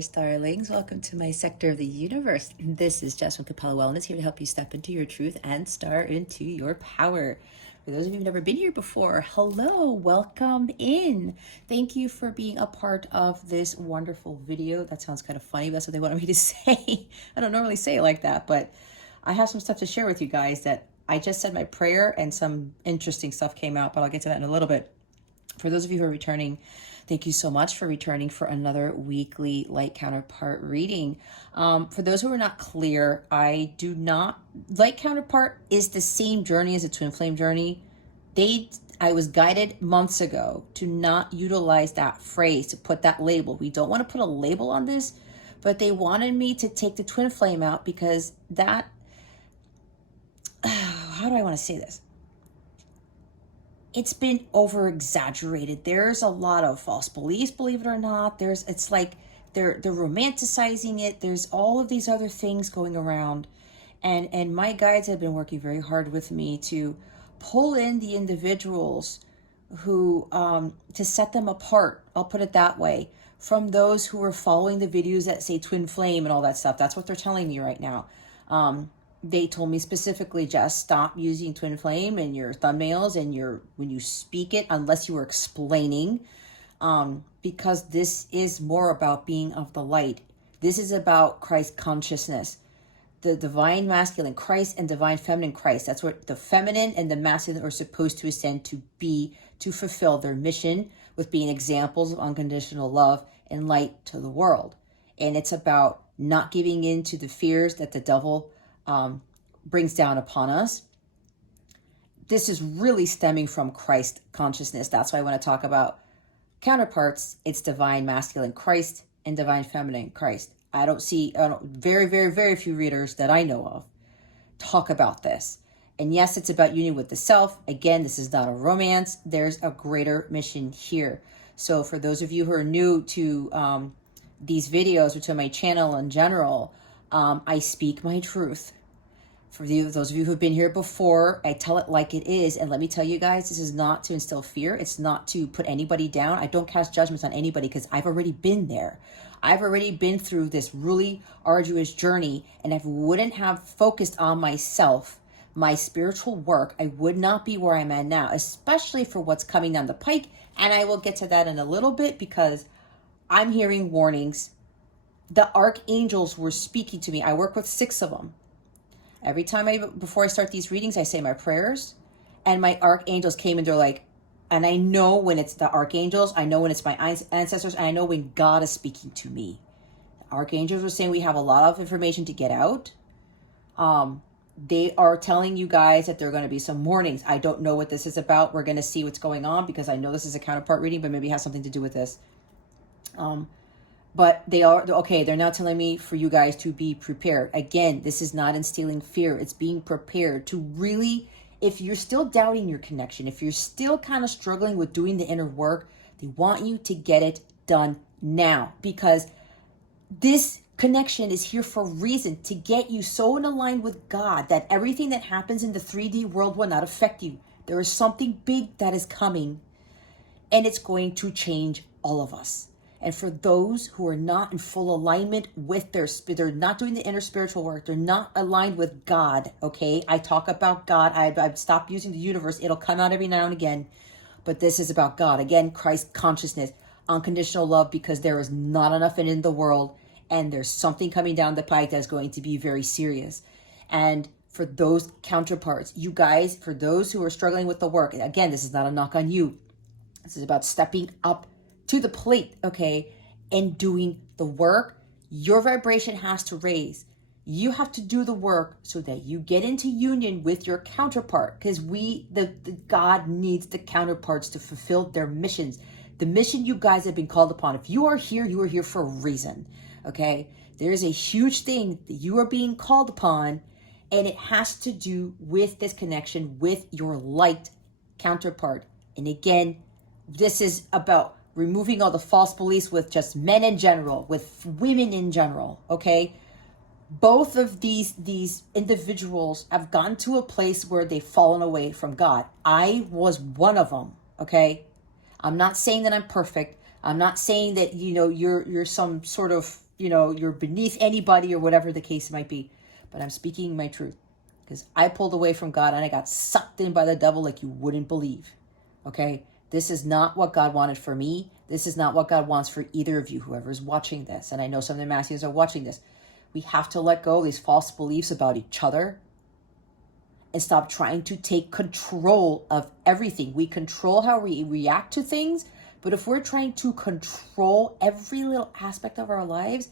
Starlings. Welcome to my sector of the universe. This is Jess from Capella Wellness, here to help you step into your truth and star into your power. For those of you who've never been here before, hello, welcome in. Thank you for being a part of this wonderful video. That sounds kind of funny, but that's what they wanted me to say. I don't normally say it like that, but I have some stuff to share with you guys that I just said my prayer and some interesting stuff came out, but I'll get to that in a little bit. For those of you who are returning, thank you so much for returning for another weekly Light Counterpart reading. For those who are not clear, I do not... Light Counterpart is the same journey as a Twin Flame journey. I was guided months ago to not utilize that phrase, to put that label. We don't want to put a label on this, but they wanted me to take the Twin Flame out because that... how do I want to say this? It's been over exaggerated. There's a lot of false beliefs, believe it or not. It's like they're romanticizing it. There's all of these other things going around. And my guides have been working very hard with me to pull in the individuals who, to set them apart, I'll put it that way, from those who are following the videos that say Twin Flame and all that stuff. That's what they're telling me right now. They told me specifically, just stop using Twin Flame in your thumbnails and when you speak it, unless you were explaining, because this is more about being of the light. This is about Christ consciousness, the divine masculine Christ and divine feminine Christ. That's what the feminine and the masculine are supposed to ascend to be, to fulfill their mission with being examples of unconditional love and light to the world. And it's about not giving in to the fears that the devil brings down upon us. This is really stemming from Christ consciousness. That's why I want to talk about counterparts. It's divine masculine Christ and divine feminine Christ. I don't very, very, very few readers that I know of talk about this. And yes, it's about union with the self. Again, this is not a romance. There's a greater mission here. So for those of you who are new to these videos or to my channel in general, I speak my truth. For those of you who've been here before, I tell it like it is. And let me tell you guys, this is not to instill fear. It's not to put anybody down. I don't cast judgments on anybody because I've already been there. I've already been through this really arduous journey. And if I wouldn't have focused on myself, my spiritual work, I would not be where I'm at now, especially for what's coming down the pike. And I will get to that in a little bit because I'm hearing warnings. The Archangels were speaking to me. I work with 6 of them. Every time before I start these readings, I say my prayers, and my Archangels came and they're like, and I know when it's the Archangels, I know when it's my ancestors, and I know when God is speaking to me. The Archangels were saying we have a lot of information to get out. They are telling you guys that there are going to be some warnings. I don't know what this is about. We're going to see what's going on because I know this is a counterpart reading, but maybe it has something to do with this. But they're now telling me for you guys to be prepared. Again, this is not instilling fear. It's being prepared to really, if you're still doubting your connection, if you're still kind of struggling with doing the inner work, they want you to get it done now because this connection is here for a reason, to get you so in aligned with God that everything that happens in the 3D world will not affect you. There is something big that is coming and it's going to change all of us. And for those who are not in full alignment with they're not doing the inner spiritual work, they're not aligned with God, okay? I talk about God. I've stopped using the universe. It'll come out every now and again. But this is about God. Again, Christ consciousness, unconditional love, because there is not enough in the world. And there's something coming down the pike that's going to be very serious. And for those counterparts, you guys, for those who are struggling with the work, and again, this is not a knock on you. This is about stepping up to the plate, okay, and doing the work. Your vibration has to raise. You have to do the work so that you get into union with your counterpart, because God needs the counterparts to fulfill their missions. The mission you guys have been called upon. If you are here for a reason, okay? There is a huge thing that you are being called upon, and it has to do with this connection with your light counterpart. And again, this is about removing all the false beliefs with just men in general, with women in general, okay? Both of these individuals have gone to a place where they've fallen away from God. I was one of them, okay? I'm not saying that I'm perfect. I'm not saying that, you're some sort of you're beneath anybody or whatever the case might be. But I'm speaking my truth, because I pulled away from God and I got sucked in by the devil like you wouldn't believe. Okay? This is not what God wanted for me. This is not what God wants for either of you, whoever's watching this. And I know some of the Matthews are watching this. We have to let go of these false beliefs about each other and stop trying to take control of everything. We control how we react to things, but if we're trying to control every little aspect of our lives,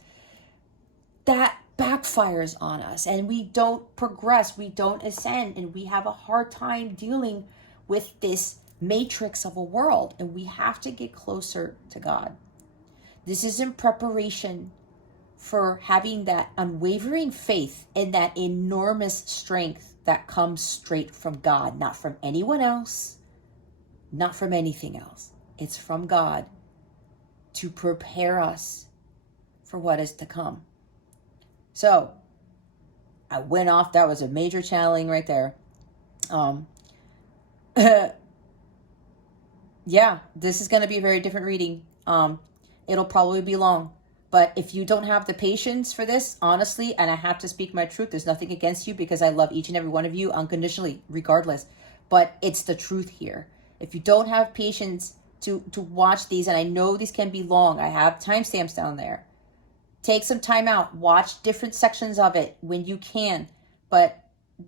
that backfires on us and we don't progress, we don't ascend, and we have a hard time dealing with this matrix of a world, and we have to get closer to God. This is in preparation for having that unwavering faith and that enormous strength that comes straight from God, not from anyone else, not from anything else. It's from God to prepare us for what is to come. So I went off. That was a major channeling right there. Yeah, this is going to be a very different reading. It'll probably be long. But if you don't have the patience for this, honestly, and I have to speak my truth, there's nothing against you because I love each and every one of you unconditionally, regardless. But it's the truth here. If you don't have patience to watch these, and I know these can be long, I have timestamps down there. Take some time out. Watch different sections of it when you can. But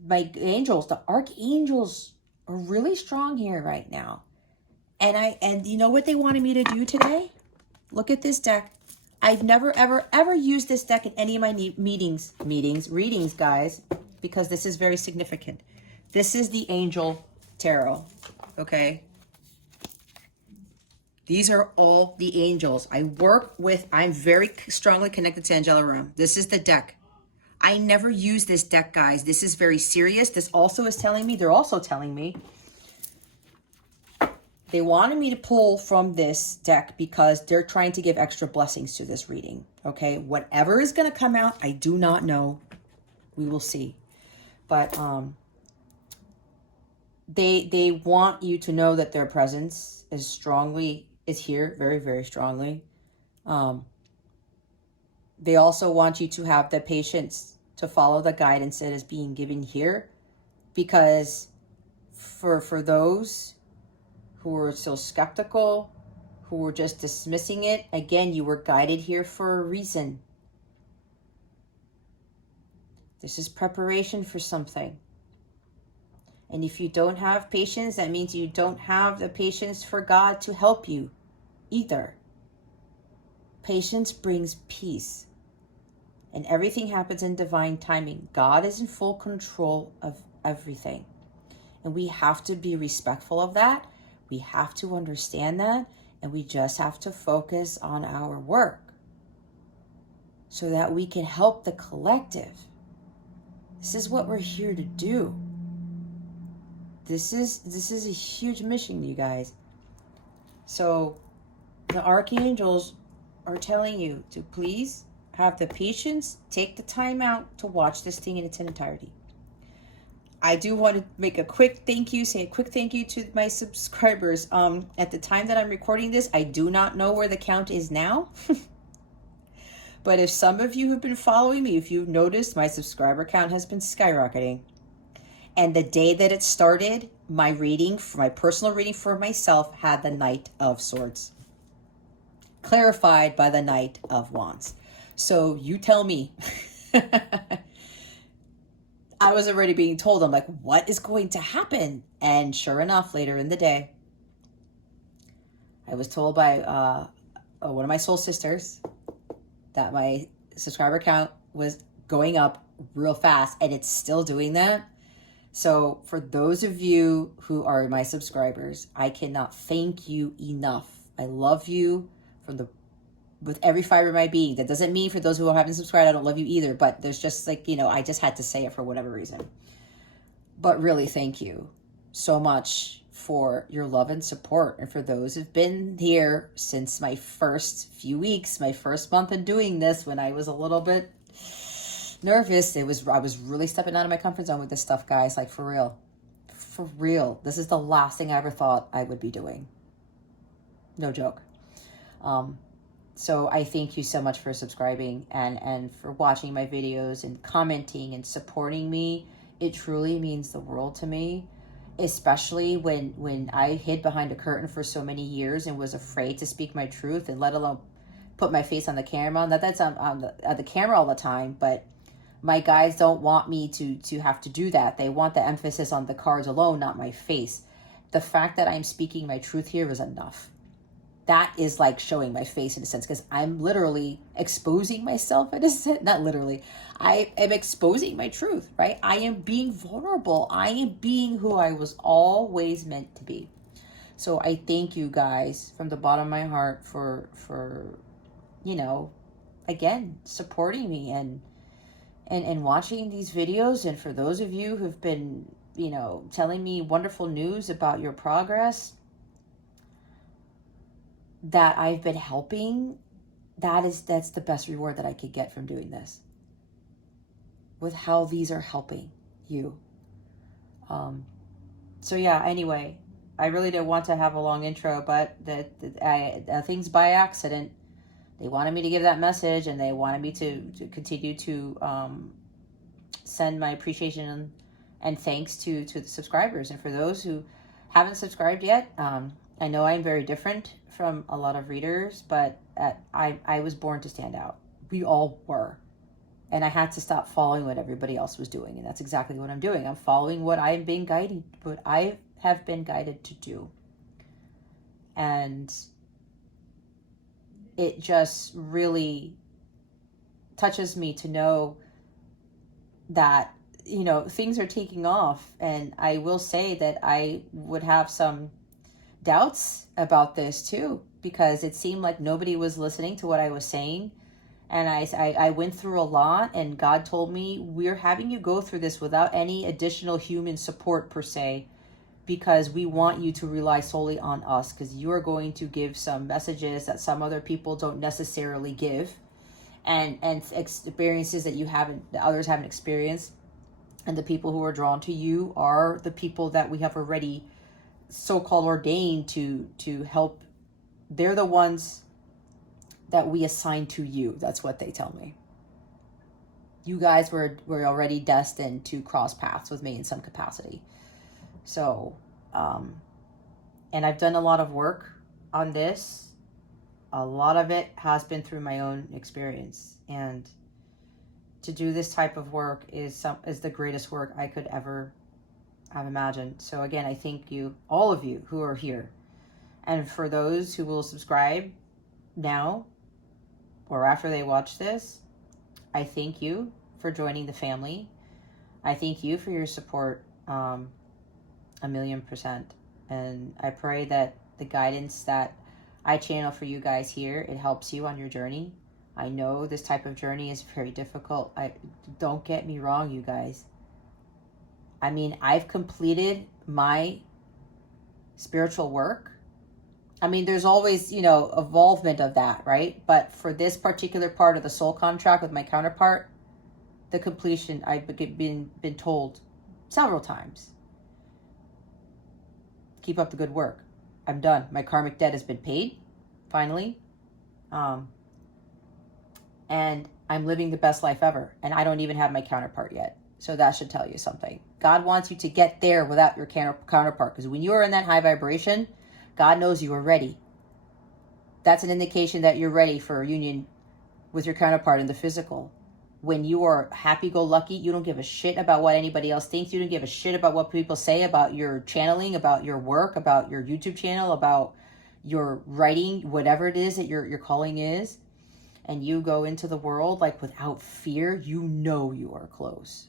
my angels, the archangels, are really strong here right now. And you know what they wanted me to do today? Look at this deck. I've never, ever, ever used this deck in any of my readings, guys, because this is very significant. This is the Angel Tarot, okay? These are all the angels. I'm very strongly connected to Angela Room. This is the deck. I never use this deck, guys. This is very serious. This also is telling me, they're also telling me, they wanted me to pull from this deck because they're trying to give extra blessings to this reading. Okay, whatever is going to come out, I do not know. We will see. But they want you to know that their presence is here very, very strongly. They also want you to have the patience to follow the guidance that is being given here, because for those who are still skeptical, who were just dismissing it, again, you were guided here for a reason. This is preparation for something. And if you don't have patience, that means you don't have the patience for God to help you either. Patience brings peace. And everything happens in divine timing. God is in full control of everything. And we have to be respectful of that. We have to understand that, and we just have to focus on our work so that we can help the collective. This is what we're here to do. This is a huge mission, you guys. So the archangels are telling you to please have the patience, take the time out to watch this thing in its entirety. I do want to make a quick thank you, say a quick thank you to my subscribers. At the time that I'm recording this, I do not know where the count is now. But if some of you have been following me, if you've noticed, my subscriber count has been skyrocketing. And the day that it started, my personal reading for myself had the Knight of Swords, clarified by the Knight of Wands. So you tell me. I was already being told, I'm like, what is going to happen? And sure enough, later in the day, I was told by one of my soul sisters that my subscriber count was going up real fast, and it's still doing that. So for those of you who are my subscribers, I cannot thank you enough. I love you with every fiber of my being. That doesn't mean for those who haven't subscribed, I don't love you either, but there's just like, I just had to say it for whatever reason. But really, thank you so much for your love and support. And for those who've been here since my first few weeks, my first month in doing this, when I was a little bit nervous, I was really stepping out of my comfort zone with this stuff, guys. Like, for real. For real. This is the last thing I ever thought I would be doing. No joke. So I thank you so much for subscribing and for watching my videos and commenting and supporting me. It truly means the world to me, especially when I hid behind a curtain for so many years and was afraid to speak my truth, and let alone put my face on the camera. Not that's on the camera all the time, but my guides don't want me to have to do that. They want the emphasis on the cards alone, not my face. The fact that I'm speaking my truth here is enough. That is like showing my face in a sense, because I'm literally exposing myself in a sense. Not literally. I am exposing my truth, right? I am being vulnerable. I am being who I was always meant to be. So I thank you guys from the bottom of my heart for you know, again, supporting me and watching these videos. And for those of you who've been, you know, telling me wonderful news about your progress, that I've been helping, that's the best reward that I could get from doing this, with how these are helping you. So yeah, anyway, I really didn't want to have a long intro, but things by accident. They wanted me to give that message, and they wanted me to continue to send my appreciation and thanks to the subscribers. And for those who haven't subscribed yet, I know I'm very different from a lot of readers, but I was born to stand out. We all were. And I had to stop following what everybody else was doing. And that's exactly what I'm doing. I'm following what I have been guided to do. And it just really touches me to know that, you know, things are taking off. And I will say that I would have some doubts about this too, because it seemed like nobody was listening to what I was saying. And I went through a lot, and God told me, we're having you go through this without any additional human support per se, because we want you to rely solely on us, because you are going to give some messages that some other people don't necessarily give, and experiences that others haven't experienced. And the people who are drawn to you are the people that we have already so-called ordained to help. They're the ones that we assign to you. That's what they tell me. You guys were already destined to cross paths with me in some capacity. So, and I've done a lot of work on this. A lot of it has been through my own experience. And to do this type of work is the greatest work I could ever have imagined. So again, I thank you, all of you who are here. And for those who will subscribe now or after they watch this, I thank you for joining the family. I thank you for your support, 1,000,000%. And I pray that the guidance that I channel for you guys here, it helps you on your journey. I know this type of journey is very difficult. Don't get me wrong, you guys. I mean, I've completed my spiritual work. I mean, there's always, you know, evolvement of that, right? But for this particular part of the soul contract with my counterpart, the completion, I've been told several times. Keep up the good work. I'm done. My karmic debt has been paid, finally. And I'm living the best life ever. And I don't even have my counterpart yet. So that should tell you something. God wants you to get there without your counterpart. Because when you are in that high vibration, God knows you are ready. That's an indication that you're ready for a union with your counterpart in the physical. When you are happy-go-lucky, you don't give a shit about what anybody else thinks. You don't give a shit about what people say about your channeling, about your work, about your YouTube channel, about your writing, whatever it is that your calling is. And you go into the world like without fear, you know you are close.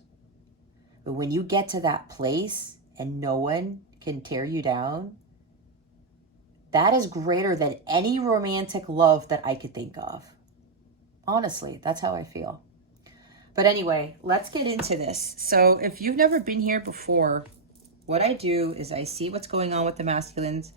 But when you get to that place and no one can tear you down, that is greater than any romantic love that I could think of. Honestly, that's how I feel. But anyway, let's get into this. So if you've never been here before, what I do is I see what's going on with the masculines,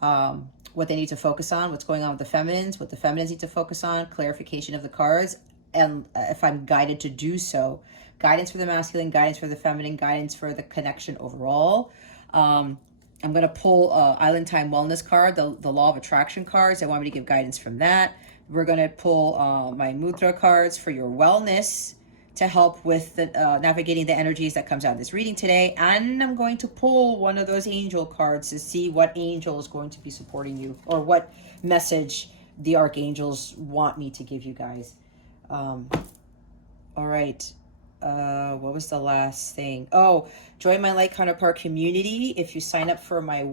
what they need to focus on, what's going on with the feminines, what the feminines need to focus on, clarification of the cards, and if I'm guided to do so, guidance for the masculine, guidance for the feminine, guidance for the connection overall. I'm going to pull Island Time Wellness card, the Law of Attraction cards. I want me to give guidance from that. We're going to pull my mudra cards for your wellness to help with the navigating the energies that comes out of this reading today. And I'm going to pull one of those angel cards to see what angel is going to be supporting you, or what message the archangels want me to give you guys. All right. What was the last thing? Oh, join my Light Counterpart community. If you sign up for my,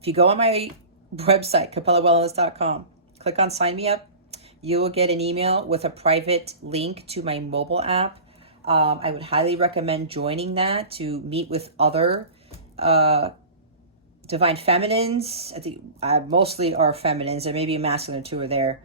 if you go on my website, capellawellness.com, click on sign me up, you will get an email with a private link to my mobile app. I would highly recommend joining that to meet with other divine feminines. I think mostly are feminines, and maybe a masculine or two are there.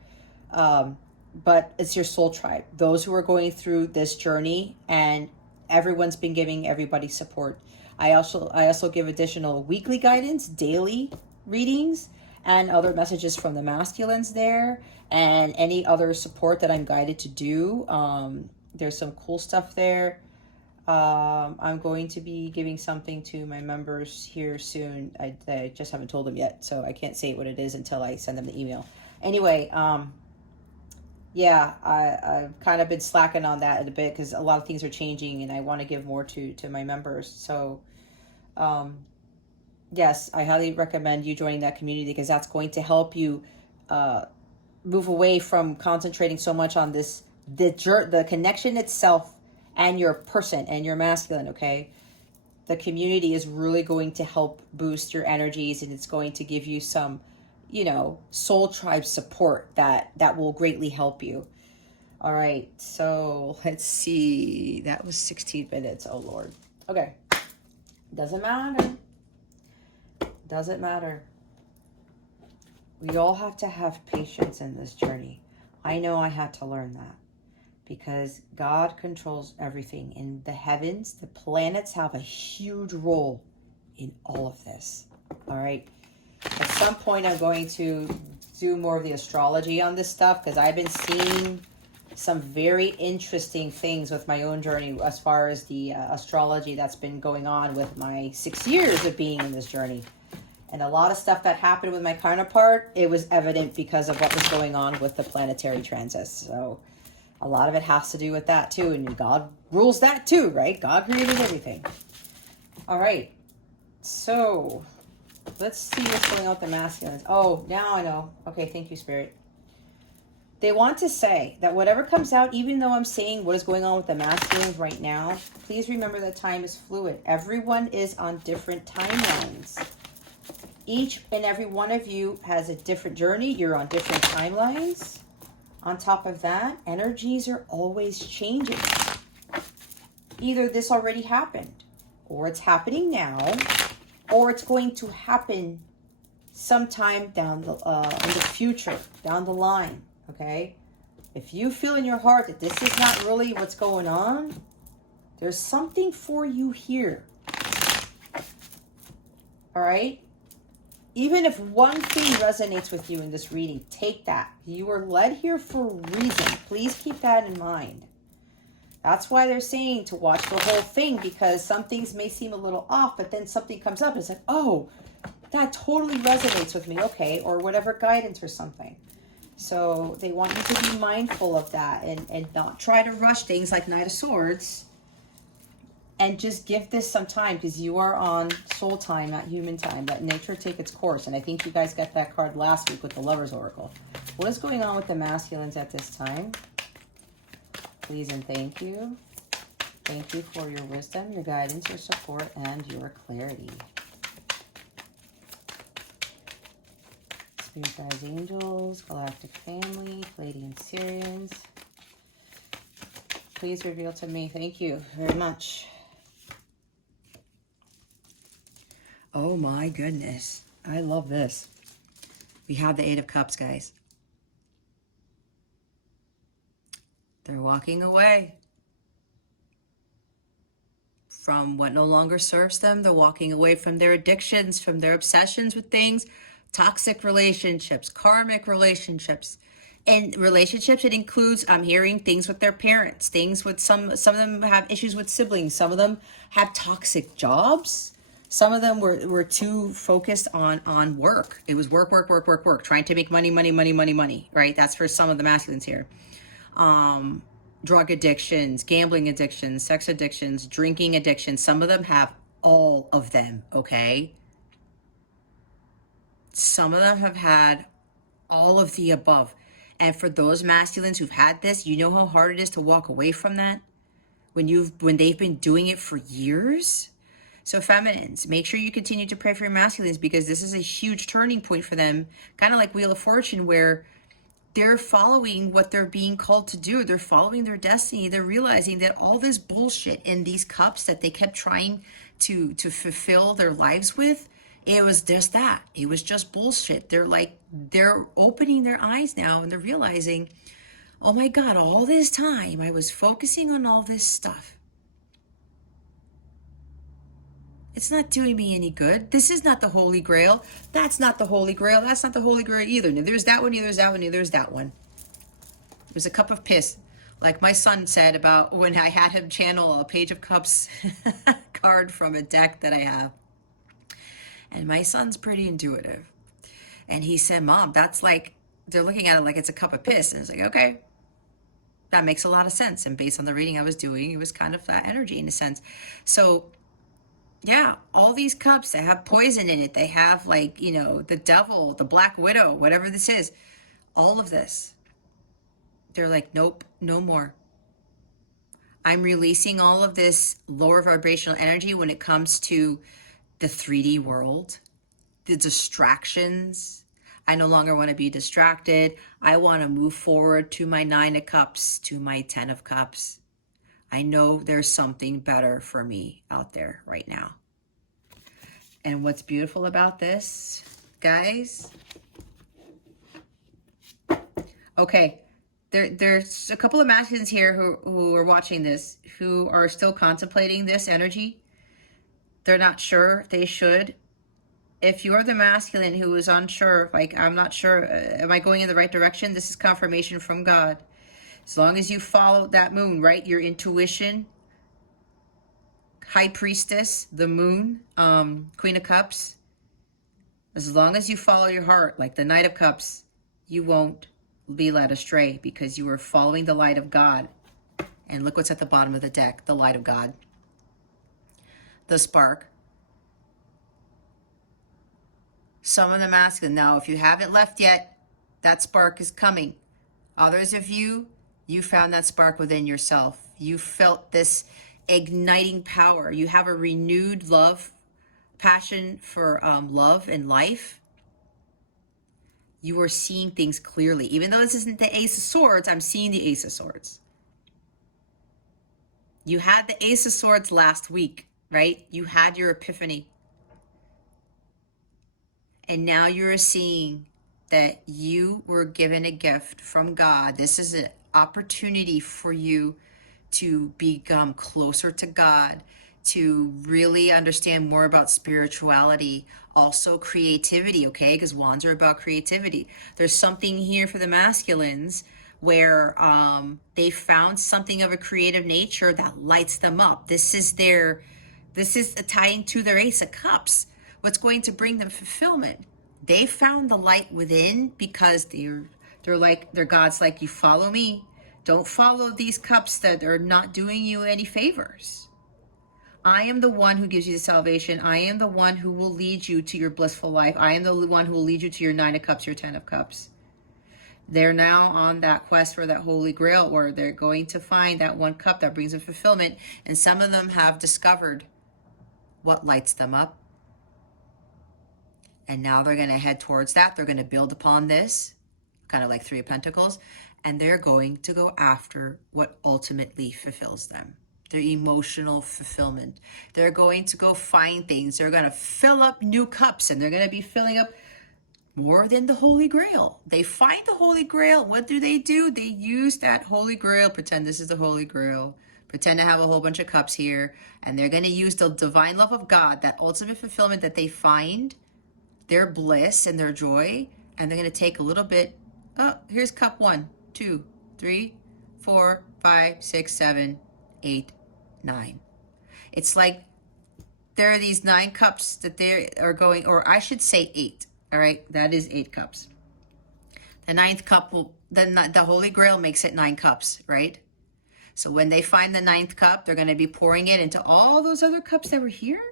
But it's your soul tribe, those who are going through this journey, and everyone's been giving everybody support. I also give additional weekly guidance, daily readings, and other messages from the masculines there, and any other support that I'm guided to do. There's some cool stuff there. I'm going to be giving something to my members here soon. I just haven't told them yet, so I can't say what it is until I send them the email. Anyway, yeah, I've kind of been slacking on that a bit because a lot of things are changing and I want to give more to my members. So, yes, I highly recommend you joining that community, because that's going to help you move away from concentrating so much on the connection itself and your person and your masculine, okay? The community is really going to help boost your energies, and it's going to give you some, soul tribe support that will greatly help you. All right, so let's see. That was 16 minutes. Oh, Lord. Okay. Doesn't matter. Doesn't matter. We all have to have patience in this journey. I know I had to learn that, because God controls everything in the heavens. The planets have a huge role in all of this. All right. At some point, I'm going to do more of the astrology on this stuff, because I've been seeing some very interesting things with my own journey as far as the astrology that's been going on with my 6 years of being in this journey. And a lot of stuff that happened with my counterpart, it was evident because of what was going on with the planetary transits. So a lot of it has to do with that too. And God rules that too, right? God created everything. All right. So let's see what's going on with the masculines. Oh, now I know. Okay, thank you, Spirit. They want to say that whatever comes out, even though I'm saying what is going on with the masculines right now, please remember that time is fluid. Everyone is on different timelines. Each and every one of you has a different journey. You're on different timelines. On top of that, energies are always changing. Either this already happened, or it's happening now, or it's going to happen sometime down in the future, down the line. Okay? If you feel in your heart that this is not really what's going on, there's something for you here. All right? Even if one thing resonates with you in this reading, take that. You were led here for a reason. Please keep that in mind. That's why they're saying to watch the whole thing, because some things may seem a little off, but then something comes up and it's like, oh, that totally resonates with me. Okay, or whatever guidance or something. So they want you to be mindful of that and not try to rush things like Knight of Swords. And just give this some time, because you are on soul time, not human time. Let nature take its course. And I think you guys got that card last week with the Lover's Oracle. What is going on with the masculines at this time? Please and thank you. Thank you for your wisdom, your guidance, your support, and your clarity. Spirit guides, angels, galactic family, Palladian Syrians. Please reveal to me. Thank you very much. Oh my goodness. I love this. We have the Eight of Cups, guys. They're walking away from what no longer serves them. They're walking away from their addictions, from their obsessions with things, toxic relationships, karmic relationships. And relationships, it includes, I'm hearing, things with their parents, things with some of them have issues with siblings. Some of them have toxic jobs. Some of them were too focused on work. It was work, work, work, work, work, trying to make money, money, money, money, money, right? That's for some of the masculines here. Drug addictions, gambling addictions, sex addictions, drinking addictions. Some of them have all of them, okay? Some of them have had all of the above. And for those masculines who've had this, you know how hard it is to walk away from that when they've been doing it for years. So feminines, make sure you continue to pray for your masculines, because this is a huge turning point for them, kind of like Wheel of Fortune, where they're following what they're being called to do. They're following their destiny. They're realizing that all this bullshit in these cups that they kept trying to fulfill their lives with, it was just that. It was just bullshit. They're opening their eyes now, and they're realizing, oh my God, all this time I was focusing on all this stuff. It's not doing me any good. This is not the Holy Grail. That's not the Holy Grail. That's not the Holy Grail either. Neither there's that one, neither there's that one, neither there's that one. It was a cup of piss. Like my son said about when I had him channel a Page of Cups card from a deck that I have. And my son's pretty intuitive. And he said, Mom, that's like, they're looking at it like it's a cup of piss. And it's like, okay, that makes a lot of sense. And based on the reading I was doing, it was kind of that energy in a sense. So yeah, all these cups that have poison in it, they have like, you know, the devil, the black widow, whatever this is, all of this. They're like, nope, no more. I'm releasing all of this lower vibrational energy when it comes to the 3D world, the distractions. I no longer want to be distracted. I want to move forward to my 9 of Cups, to my 10 of Cups. I know there's something better for me out there right now. And what's beautiful about this, guys? Okay, there's a couple of masculines here who are watching this, who are still contemplating this energy. They're not sure they should. If you're the masculine who is unsure, like, I'm not sure, am I going in the right direction? This is confirmation from God. As long as you follow that moon, right? Your intuition, High Priestess, the moon, Queen of Cups. As long as you follow your heart, like the Knight of Cups, you won't be led astray, because you are following the light of God. And look what's at the bottom of the deck, the light of God. The spark. Some of the masculine. Now, if you haven't left yet, that spark is coming. Others of you, you found that spark within yourself. You felt this igniting power. You have a renewed love, passion for love and life. You are seeing things clearly. Even though this isn't the Ace of Swords, I'm seeing the Ace of Swords. You had the Ace of Swords last week, right? You had your epiphany. And now you're seeing that you were given a gift from God. This is an opportunity for you to become closer to God, to really understand more about spirituality, also creativity, okay? Because wands are about creativity. There's something here for the masculines where they found something of a creative nature that lights them up. This is tying to their Ace of Cups. What's going to bring them fulfillment? They found the light within, because they're God's like, you follow me. Don't follow these cups that are not doing you any favors. I am the one who gives you the salvation. I am the one who will lead you to your blissful life. I am the one who will lead you to your 9 of Cups, your 10 of Cups. They're now on that quest for that Holy Grail, where they're going to find that one cup that brings them fulfillment. And some of them have discovered what lights them up. And now they're going to head towards that. They're going to build upon this, kind of like 3 of Pentacles. And they're going to go after what ultimately fulfills them. Their emotional fulfillment. They're going to go find things. They're going to fill up new cups, and they're going to be filling up more than the Holy Grail. They find the Holy Grail. What do? They use that Holy Grail, pretend this is the Holy Grail, pretend to have a whole bunch of cups here, and they're going to use the divine love of God, that ultimate fulfillment that they find, their bliss and their joy, and they're going to take a little bit. Oh, here's cup 1, 2, 3, 4, 5, 6, 7, 8, 9. It's like there are these 9 cups that they are going, or I should say 8. All right, that is 8 cups. The 9th cup will, then the Holy Grail makes it 9 cups, right? So when they find the 9th cup, they're going to be pouring it into all those other cups that were here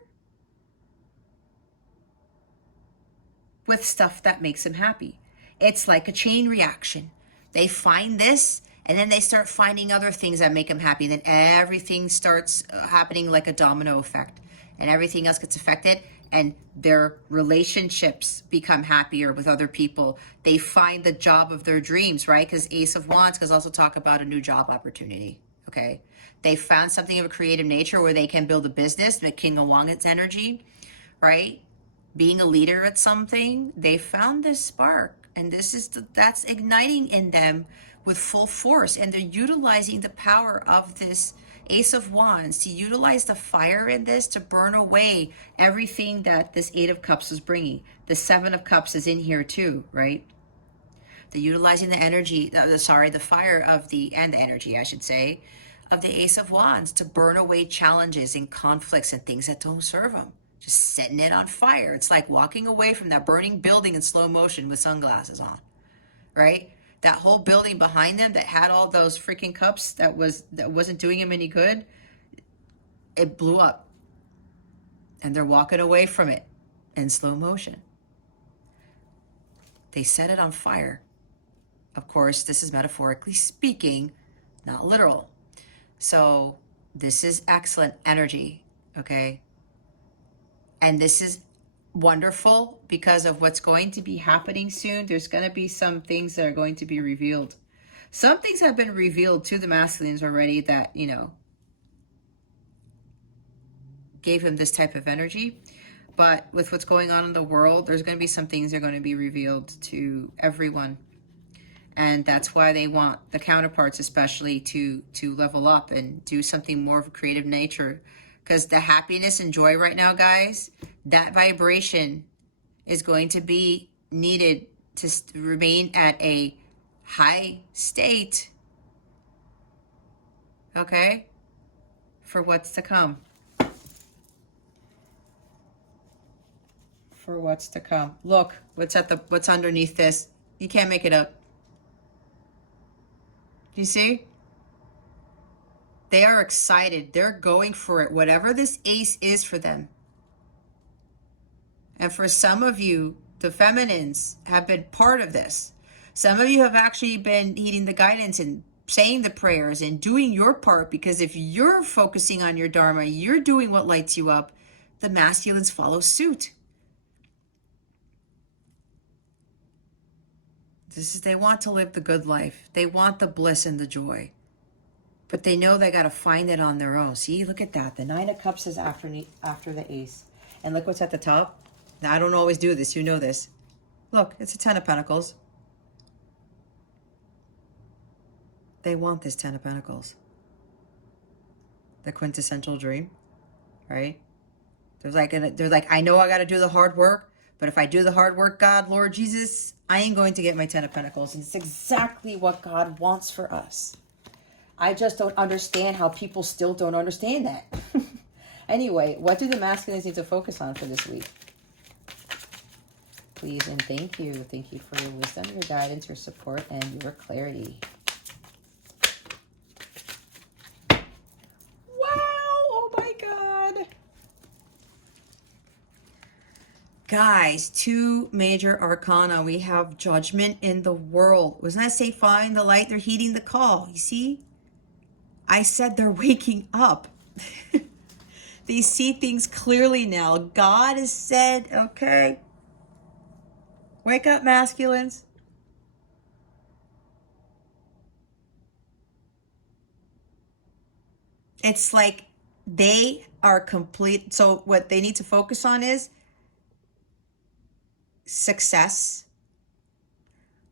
with stuff that makes them happy. It's like a chain reaction. They find this, and then they start finding other things that make them happy. Then everything starts happening like a domino effect, and everything else gets affected, and their relationships become happier with other people. They find the job of their dreams, right? Because Ace of Wands can also talk about a new job opportunity, okay? They found something of a creative nature where they can build a business, the King of Wands energy, right? Being a leader at something, they found this spark, and this is that's igniting in them with full force, and they're utilizing the power of this Ace of Wands to utilize the fire in this to burn away everything that this 8 of Cups is bringing. The 7 of Cups is in here too, right? They're utilizing the energy, the fire of the energy, I should say, of the Ace of Wands to burn away challenges and conflicts and things that don't serve them. Just setting it on fire. It's like walking away from that burning building in slow motion with sunglasses on, right? That whole building behind them that had all those freaking cups that wasn't doing them any good, it blew up. And they're walking away from it in slow motion. They set it on fire. Of course, this is metaphorically speaking, not literal. So this is excellent energy, okay? And this is wonderful because of what's going to be happening soon. There's going to be some things that are going to be revealed. Some things have been revealed to the masculines already that, you know, gave him this type of energy. But with what's going on in the world, there's going to be some things that are going to be revealed to everyone. And that's why they want the counterparts especially to level up and do something more of a creative nature. Because the happiness and joy right now, guys, that vibration is going to be needed to remain at a high state, okay, for what's to come. For what's to come. Look, what's underneath this. You can't make it up. Do you see? They are excited. They're going for it. Whatever this ace is for them. And for some of you, the feminines have been part of this. Some of you have actually been heeding the guidance and saying the prayers and doing your part, because if you're focusing on your dharma, you're doing what lights you up, the masculines follow suit. They want to live the good life. They want the bliss and the joy. But they know they got to find it on their own. See, look at that. The 9 of Cups is after the ace. And look what's at the top. Now, I don't always do this. You know this. Look, it's a 10 of Pentacles. They want this 10 of Pentacles. The quintessential dream, right? They're like, I know I got to do the hard work, but if I do the hard work, God, Lord Jesus, I ain't going to get my 10 of Pentacles. And it's exactly what God wants for us. I just don't understand how people still don't understand that. Anyway, what do the masculines need to focus on for this week? Please and thank you. Thank you for your wisdom, your guidance, your support, and your clarity. Guys, 2 major arcana. We have judgment in the world. Wasn't that say find the light? They're heeding the call. You see? I said they're waking up. They see things clearly now. God has said, okay, wake up, masculines. It's like they are complete. So what they need to focus on is success.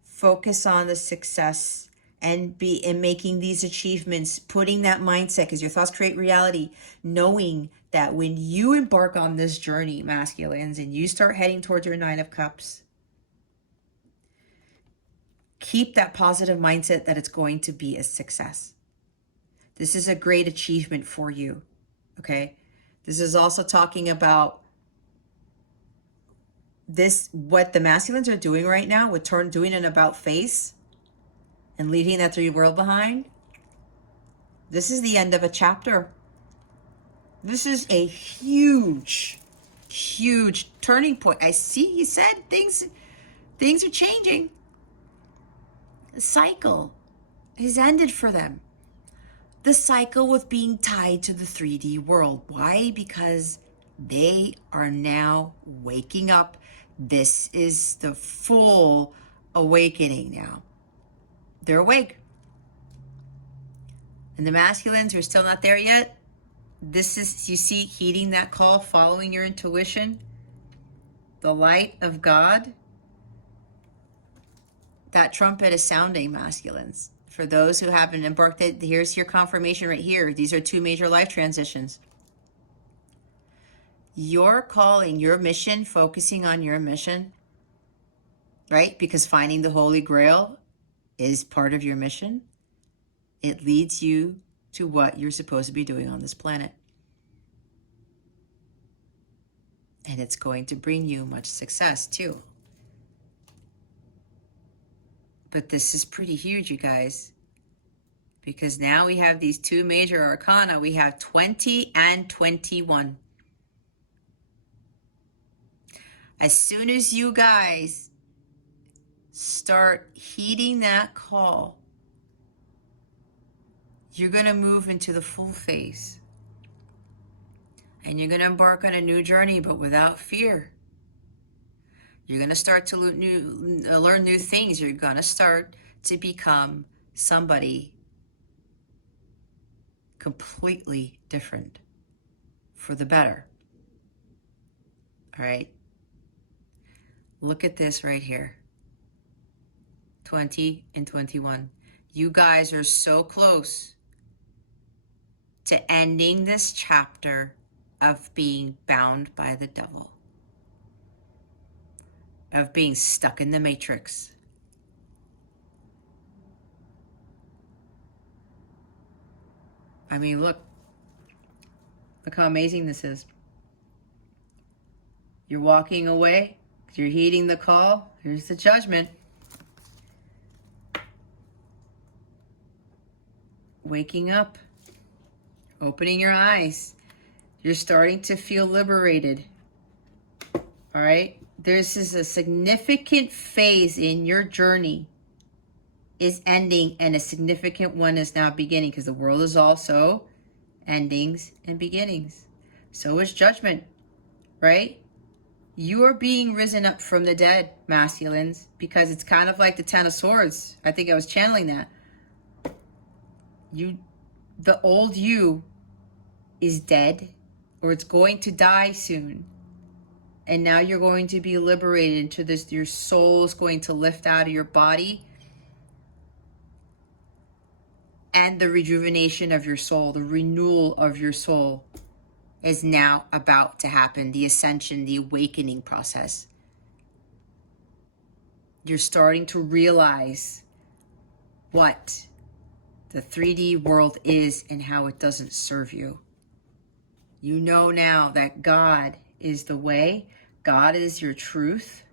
Focus on the success and be in making these achievements, putting that mindset, because your thoughts create reality, knowing that when you embark on this journey, masculines, and you start heading towards your 9 of Cups, keep that positive mindset that it's going to be a success. This is a great achievement for you, okay? This is also talking about this, what the masculines are doing right now with doing an about face and leaving that 3D world behind. This is the end of a chapter. This is a huge, huge turning point. I see he said things are changing. The cycle has ended for them. The cycle with being tied to the 3D world. Why? Because they are now waking up. This is the full awakening now. They're awake. And the masculines who are still not there yet, this is, you see, heeding that call, following your intuition, the light of God. That trumpet is sounding, masculines. For those who haven't embarked it, here's your confirmation right here. These are 2 major life transitions. Your calling, your mission, focusing on your mission, right? Because finding the Holy Grail is part of your mission. It leads you to what you're supposed to be doing on this planet. And it's going to bring you much success too. But this is pretty huge, you guys. Because now we have these 2 major arcana. We have 20 and 21. As soon as you guys start heeding that call, you're going to move into the full phase. And you're going to embark on a new journey, but without fear. You're going to start to learn new things. You're going to start to become somebody completely different for the better. All right? Look at this right here. 20 and 21. You guys are so close to ending this chapter of being bound by the devil, of being stuck in the matrix. I mean, look how amazing this is. You're walking away, you're heeding the call. Here's the judgment. Waking up, opening your eyes. You're starting to feel liberated. All right? This is a significant phase in your journey is ending, and a significant one is now beginning, because the world is also endings and beginnings. So is judgment, right? You are being risen up from the dead, masculines, because it's kind of like the 10 of Swords. I think I was channeling that. The old you is dead, or it's going to die soon. And now you're going to be liberated into this. Your soul is going to lift out of your body. And the rejuvenation of your soul, the renewal of your soul is now about to happen. The ascension, the awakening process. You're starting to realize what the 3D world is and how it doesn't serve you. You know now that God is the way. God is your truth.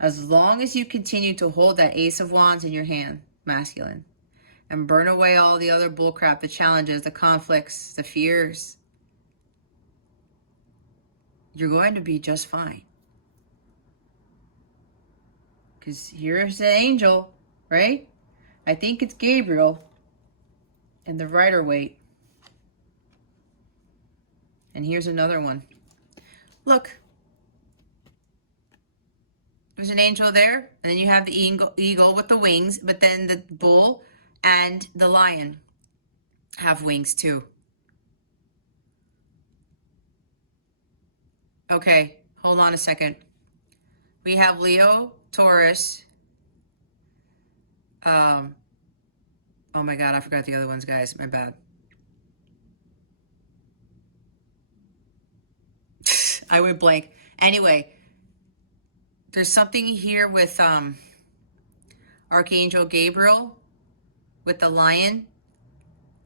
As long as you continue to hold that Ace of Wands in your hand, masculine, and burn away all the other bullcrap, the challenges, the conflicts, the fears, you're going to be just fine. Because here's the angel, right? I think it's Gabriel in the Rider-Waite. And here's another one. Look. There's an angel there, and then you have the eagle with the wings, but then the bull and the lion have wings too. Okay, hold on a second. We have Leo, Taurus. Oh my God, I forgot the other ones, guys. My bad. I went blank. Anyway, there's something here with Archangel Gabriel with the lion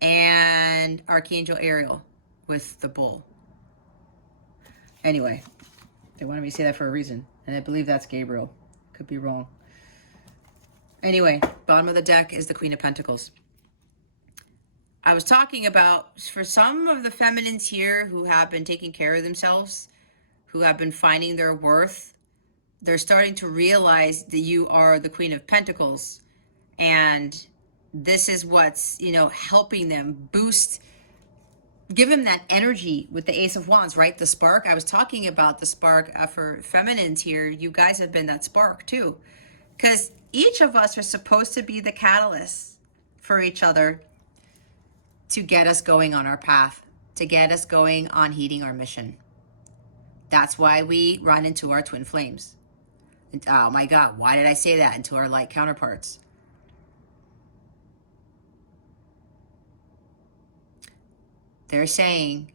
and Archangel Ariel with the bull. Anyway, they wanted me to say that for a reason. And I believe that's Gabriel. Could be wrong. Anyway, bottom of the deck is the Queen of Pentacles. I was talking about, for some of the feminines here who have been taking care of themselves, who have been finding their worth, they're starting to realize that you are the Queen of Pentacles. And this is what's, you know, helping them boost, give them that energy with the Ace of Wands, right? The spark. I was talking about the spark for feminines here. You guys have been that spark too. Because each of us are supposed to be the catalyst for each other to get us going on our path, to get us going on heeding our mission. That's why we run into our twin flames. And, oh my God, why did I say that? Into our light counterparts. They're saying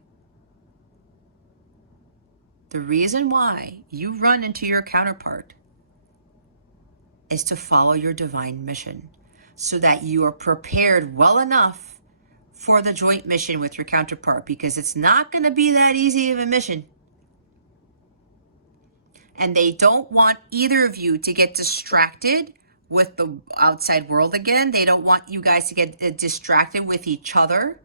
the reason why you run into your counterpart is to follow your divine mission so that you are prepared well enough for the joint mission with your counterpart, because it's not going to be that easy of a mission. And they don't want either of you to get distracted with the outside world again. They don't want you guys to get distracted with each other,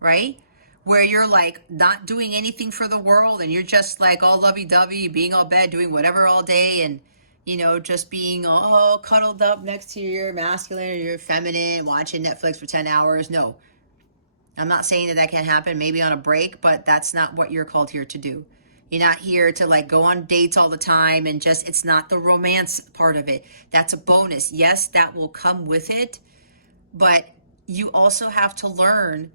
right? Where you're like not doing anything for the world and you're just like all lovey-dovey, being all bed, doing whatever all day, and, you know, just being all cuddled up next to your masculine or your feminine, watching Netflix for 10 hours. No, I'm not saying that that can't happen, maybe on a break, but that's not what you're called here to do. You're not here to like go on dates all the time and just, it's not the romance part of it. That's a bonus. Yes, that will come with it, but you also have to learn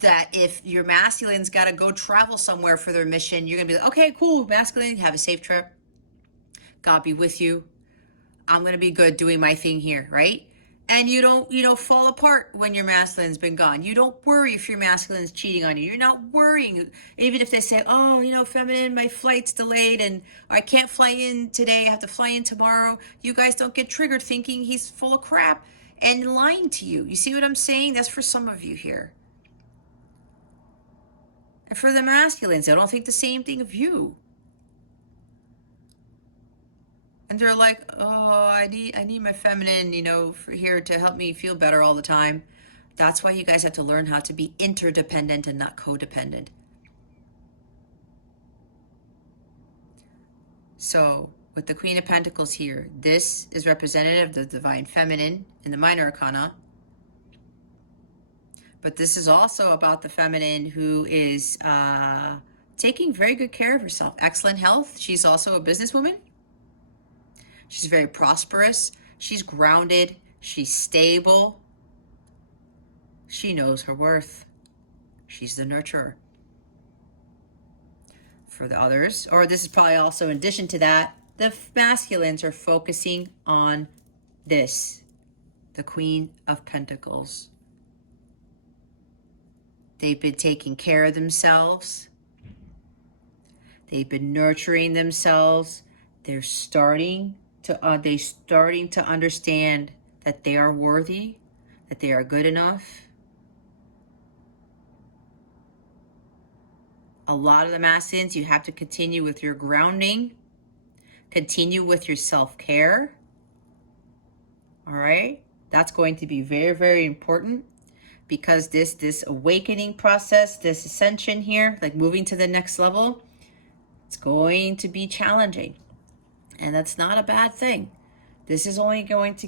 that if your masculine's got to go travel somewhere for their mission, you're going to be like, okay, cool, masculine, have a safe trip. God be with you. I'm going to be good doing my thing here, right? And you don't, you know, fall apart when your masculine's been gone. You don't worry if your masculine's cheating on you. You're not worrying. Even if they say, oh, you know, feminine, my flight's delayed and I can't fly in today, I have to fly in tomorrow. You guys don't get triggered thinking he's full of crap and lying to you. You see what I'm saying? That's for some of you here. And for the masculines, they don't think the same thing of you. And they're like, oh, I need my feminine, you know, for here to help me feel better all the time. That's why you guys have to learn how to be interdependent and not codependent. So with the Queen of Pentacles here, this is representative of the Divine Feminine in the Minor Arcana. But this is also about the feminine who is taking very good care of herself. Excellent health. She's also a businesswoman. She's very prosperous. She's grounded. She's stable. She knows her worth. She's the nurturer. For the others, or this is probably also in addition to that, the masculines are focusing on this, the Queen of Pentacles. They've been taking care of themselves. They've been nurturing themselves. They're starting to understand that they are worthy, that they are good enough. A lot of the masculines, you have to continue with your grounding, continue with your self-care. All right, that's going to be very, very important, because this awakening process, this ascension here, like moving to the next level, it's going to be challenging. And that's not a bad thing. This is only going to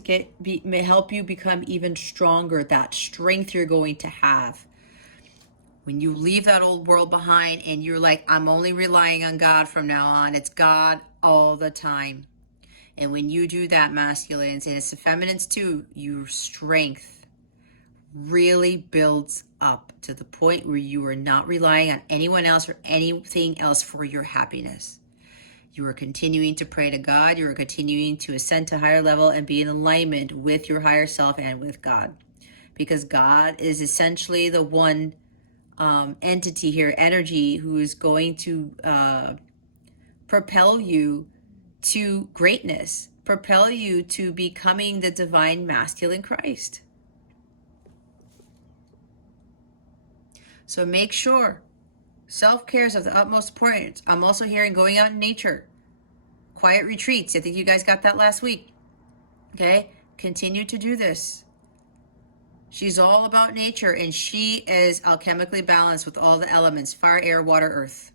help you become even stronger, that strength you're going to have. When you leave that old world behind and you're like, I'm only relying on God from now on. It's God all the time. And when you do that, masculines, and it's the feminines too, your strength really builds up to the point where you are not relying on anyone else or anything else for your happiness. You are continuing to pray to God. You are continuing to ascend to higher level and be in alignment with your higher self and with God. Because God is essentially the one entity here, energy, who is going to propel you to greatness, propel you to becoming the divine masculine Christ. So make sure, Self-care is of the utmost importance. I'm also hearing going out in nature. Quiet retreats. I think you guys got that last week. Okay? Continue to do this. She's all about nature, and she is alchemically balanced with all the elements: fire, air, water, earth.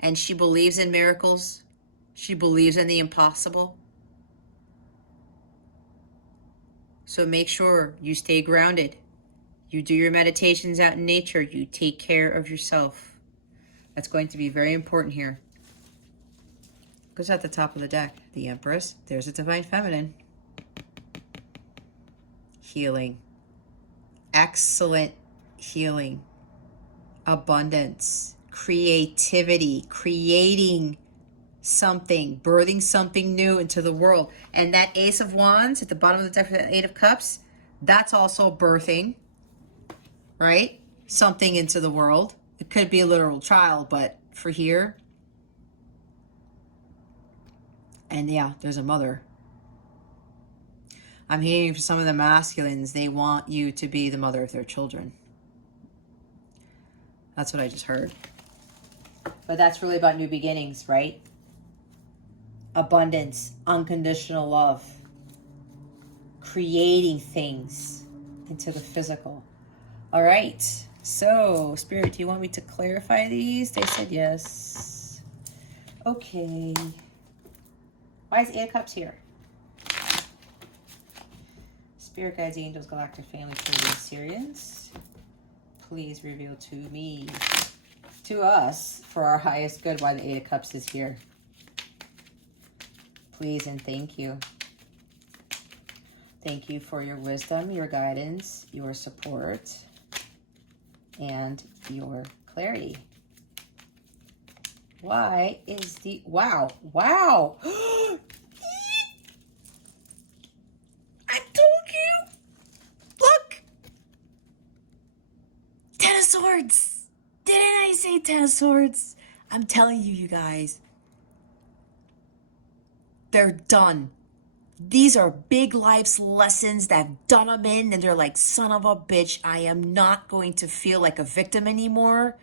And she believes in miracles. She believes in the impossible. So make sure you stay grounded. You do your meditations out in nature. You take care of yourself. That's going to be very important here. Goes at the top of the deck. The Empress. There's a Divine Feminine. Healing. Excellent healing. Abundance. Creativity. Creating something. Birthing something new into the world. And that Ace of Wands at the bottom of the deck, the Eight of Cups, that's also birthing. Right? Something into the world. It could be a literal child, but for here. And yeah, there's a mother. I'm hearing for some of the masculines, they want you to be the mother of their children. That's what I just heard. But that's really about new beginnings, right? Abundance, unconditional love, creating things into the physical. All right. So, Spirit, do you want me to clarify these? They said yes. Okay. Why is Eight of Cups here? Spirit guides, angels, galactic family, Syrians, please reveal to me, to us, for our highest good, why the Eight of Cups is here. Please and thank you. Thank you for your wisdom, your guidance, your support, and your clarity. Why is the... Wow. Wow. I told you. Look. Ten of Swords. Didn't I say Ten of Swords? I'm telling you, you guys. They're done. These are big life's lessons that have done them in, and they're like, son of a bitch, I am not going to feel like a victim anymore.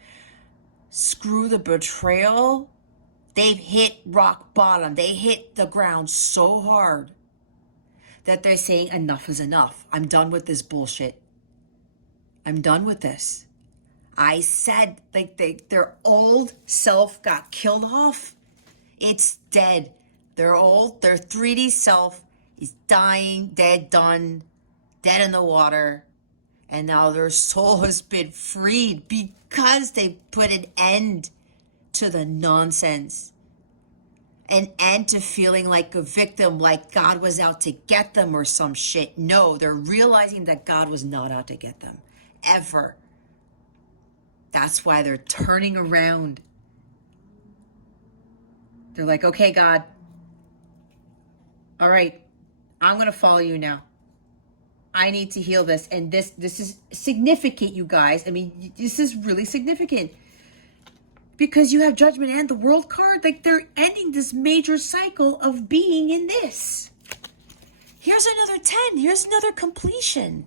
Screw the betrayal. They've hit rock bottom. They hit the ground so hard that they're saying enough is enough. I'm done with this bullshit. I'm done with this. I said, like, their old self got killed off. It's dead. Their 3D self is dying, dead, done, dead in the water. And now their soul has been freed because they put an end to the nonsense. An end to feeling like a victim, like God was out to get them or some shit. No, they're realizing that God was not out to get them. Ever. That's why they're turning around. They're like, okay, God. All right, I'm going to follow you now. I need to heal this. And this is significant, you guys. I mean, this is really significant. Because you have Judgment and the World card. Like, they're ending this major cycle of being in this. Here's another 10. Here's another completion.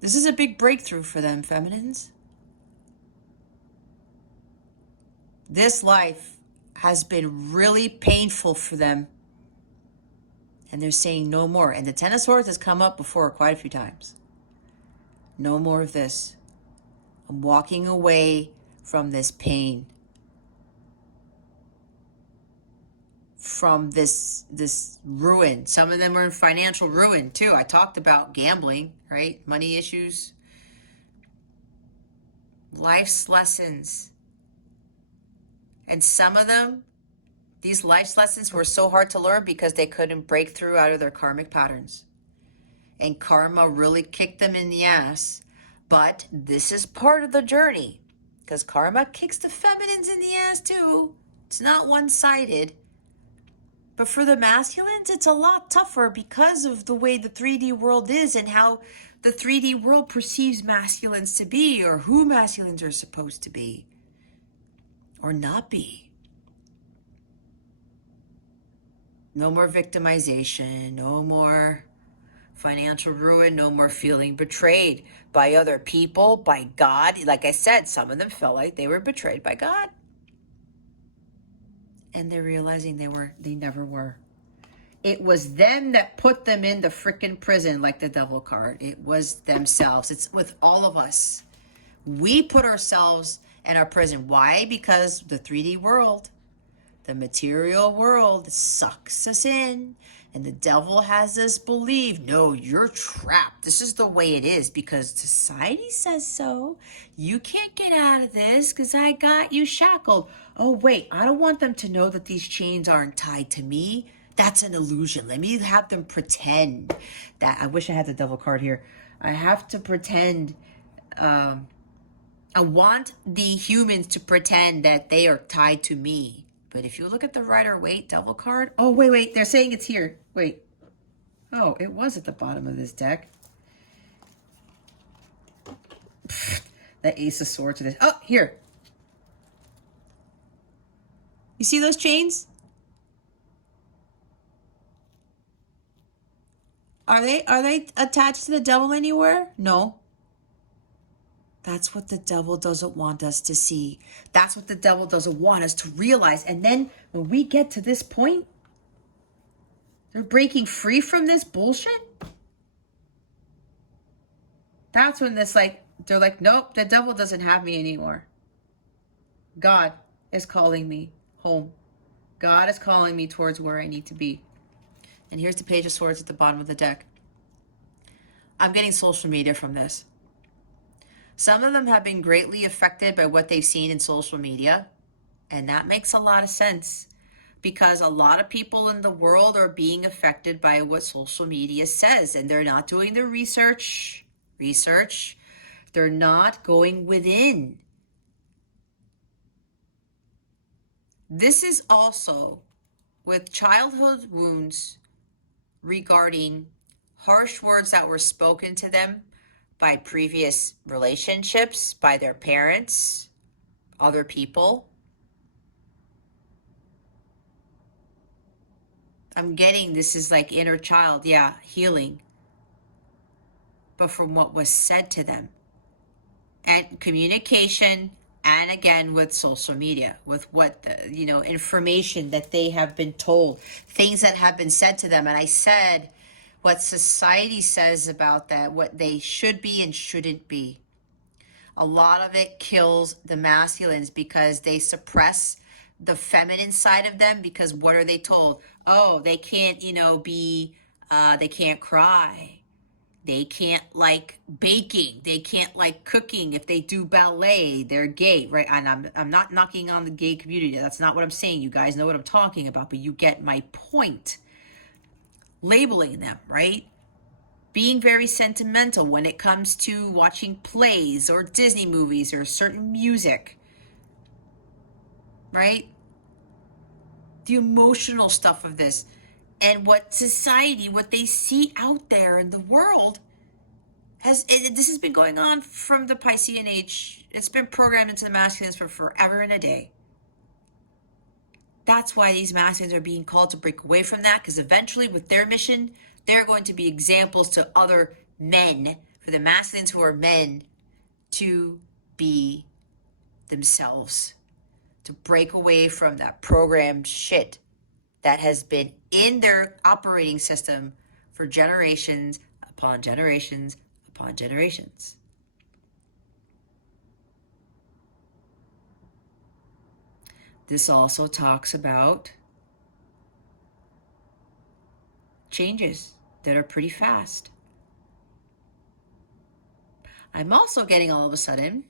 This is a big breakthrough for them, feminines. This life has been really painful for them. And they're saying no more. And the Ten of Swords has come up before quite a few times. No more of this. I'm walking away from this pain. From this ruin. Some of them are in financial ruin too. I talked about gambling, right? Money issues. Life's lessons. And some of them, these life's lessons were so hard to learn because they couldn't break through out of their karmic patterns. And karma really kicked them in the ass. But this is part of the journey. Because karma kicks the feminines in the ass too. It's not one-sided. But for the masculines, it's a lot tougher because of the way the 3D world is and how the 3D world perceives masculines to be, or who masculines are supposed to be or not be. No more victimization, no more Financial ruin, no more feeling betrayed by other people, by God. Like I said, some of them felt like they were betrayed by God. And they're realizing they never were. It was them that put them in the freaking prison, like the devil card. It was themselves. It's with all of us. We put ourselves in our prison. Why? Because the 3D world, the material world, sucks us in. And the devil has us believe, no, you're trapped. This is the way it is because society says so. You can't get out of this because I got you shackled. Oh, wait, I don't want them to know that these chains aren't tied to me. That's an illusion. Let me have them pretend that. I wish I had the devil card here. I have to pretend. I want the humans to pretend that they are tied to me. But if you look at the Rider-Waite devil card, oh, wait, they're saying it's here. Wait. Oh, it was at the bottom of this deck. The Ace of Swords. Oh, here. You see those chains? Are they attached to the devil anywhere? No. That's what the devil doesn't want us to see. That's what the devil doesn't want us to realize. And then when we get to this point, they're breaking free from this bullshit. That's when they're like, nope, the devil doesn't have me anymore. God is calling me home. God is calling me towards where I need to be. And here's the Page of Swords at the bottom of the deck. I'm getting social media from this. Some of them have been greatly affected by what they've seen in social media. And that makes a lot of sense because a lot of people in the world are being affected by what social media says. And they're not doing the research. They're not going within. This is also with childhood wounds regarding harsh words that were spoken to them by previous relationships, by their parents, other people. I'm getting this is like inner child, yeah, healing. But from what was said to them. And communication, and again with social media, with what, information that they have been told, things that have been said to them. And I said, what society says about that, what they should be and shouldn't be. A lot of it kills the masculines because they suppress the feminine side of them because what are they told? Oh, they can't, they can't cry. They can't like baking. They can't like cooking. If they do ballet, they're gay, right? And I'm not knocking on the gay community. That's not what I'm saying. You guys know what I'm talking about, but you get my point. Labeling them, right? Being very sentimental when it comes to watching plays or Disney movies or certain music, right? The emotional stuff of this and what society, what they see out there in the world this has been going on from the Piscean age. It's been programmed into the masculines for forever and a day. That's why these masculines are being called to break away from that, because eventually with their mission, they're going to be examples to other men, for the masculines who are men, to be themselves, to break away from that programmed shit that has been in their operating system for generations upon generations upon generations. This also talks about changes that are pretty fast. I'm also getting all of a sudden,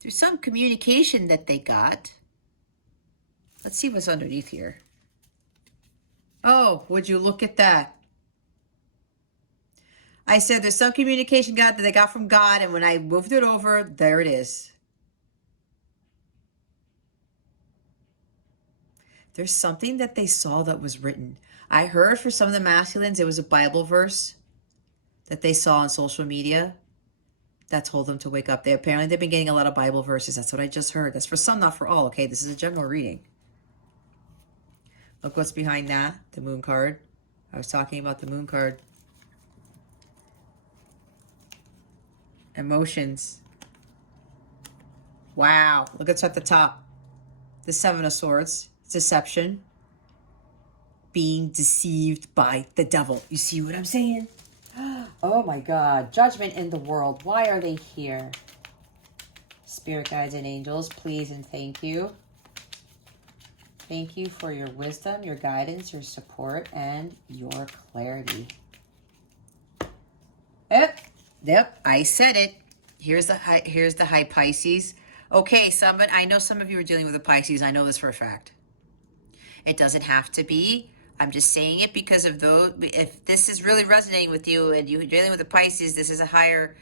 through some communication that they got, let's see what's underneath here. Oh, would you look at that? I said there's some communication that they got from God, and when I moved it over, there it is. There's something that they saw that was written. I heard for some of the masculines, it was a Bible verse that they saw on social media that told them to wake up. They've been getting a lot of Bible verses. That's what I just heard. That's for some, not for all. Okay, this is a general reading. Look what's behind that, the moon card. I was talking about the moon card. Emotions. Wow. Look at at the top. The Seven of Swords. Deception. Being deceived by the devil. You see what I'm saying? Oh my God. Judgment in the world. Why are they here? Spirit guides and angels, please and thank you. Thank you for your wisdom, your guidance, your support, and your clarity. Yep, I said it. Here's the high Pisces. Okay, I know some of you are dealing with a Pisces. I know this for a fact. It doesn't have to be. I'm just saying it because of those. If this is really resonating with you and you're dealing with a Pisces, this is a higher.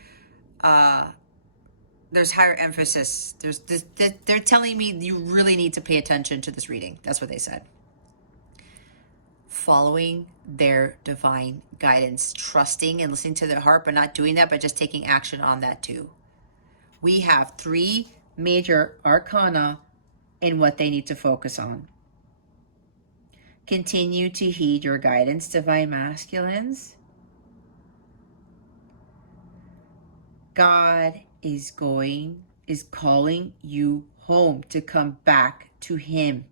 There's higher emphasis. They're telling me you really need to pay attention to this reading. That's what they said. Following their divine guidance, trusting and listening to their heart, but not doing that, but just taking action on that too. We have 3 major arcana in what they need to focus on. Continue to heed your guidance, divine masculines. God is calling you home, to come back to him.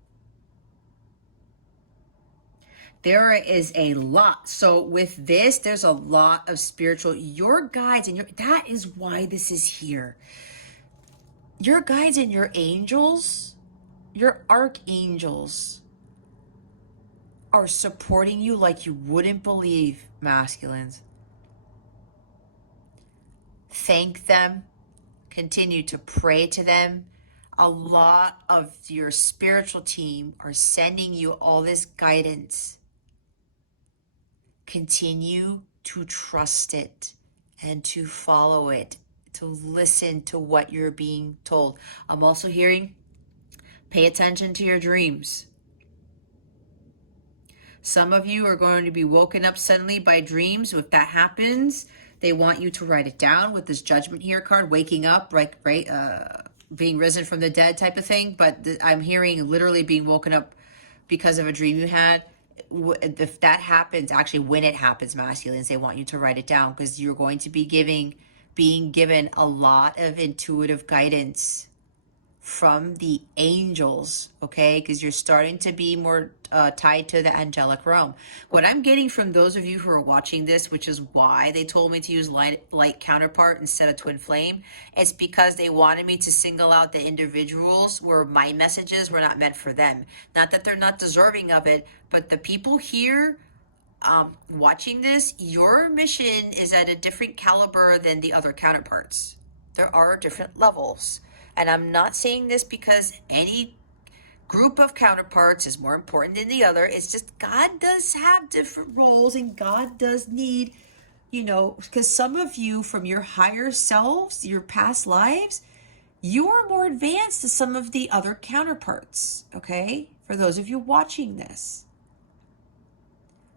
There is a lot. So with this, there's a lot of spiritual, your guides and that is why this is here. Your guides and your angels, your archangels are supporting you like you wouldn't believe, masculines. Thank them. Continue to pray to them. A lot of your spiritual team are sending you all this guidance. Continue to trust it and to follow it, to listen to what you're being told. I'm also hearing, pay attention to your dreams. Some of you are going to be woken up suddenly by dreams. If that happens, they want you to write it down with this Judgment here card, waking up, right, being risen from the dead type of thing. But I'm hearing literally being woken up because of a dream you had. If that happens, actually when it happens, masculines, they want you to write it down, because you're going to be being given a lot of intuitive guidance from the angels, okay? Because you're starting to be more tied to the angelic realm. What I'm getting from those of you who are watching this, which is why they told me to use light counterpart instead of twin flame, it's because they wanted me to single out the individuals where my messages were not meant for them. Not that they're not deserving of it, but the people here watching this, your mission is at a different caliber than the other counterparts. There are different levels. And I'm not saying this because any group of counterparts is more important than the other. It's just God does have different roles, and God does need, because some of you from your higher selves, your past lives, you are more advanced than some of the other counterparts, okay? For those of you watching this.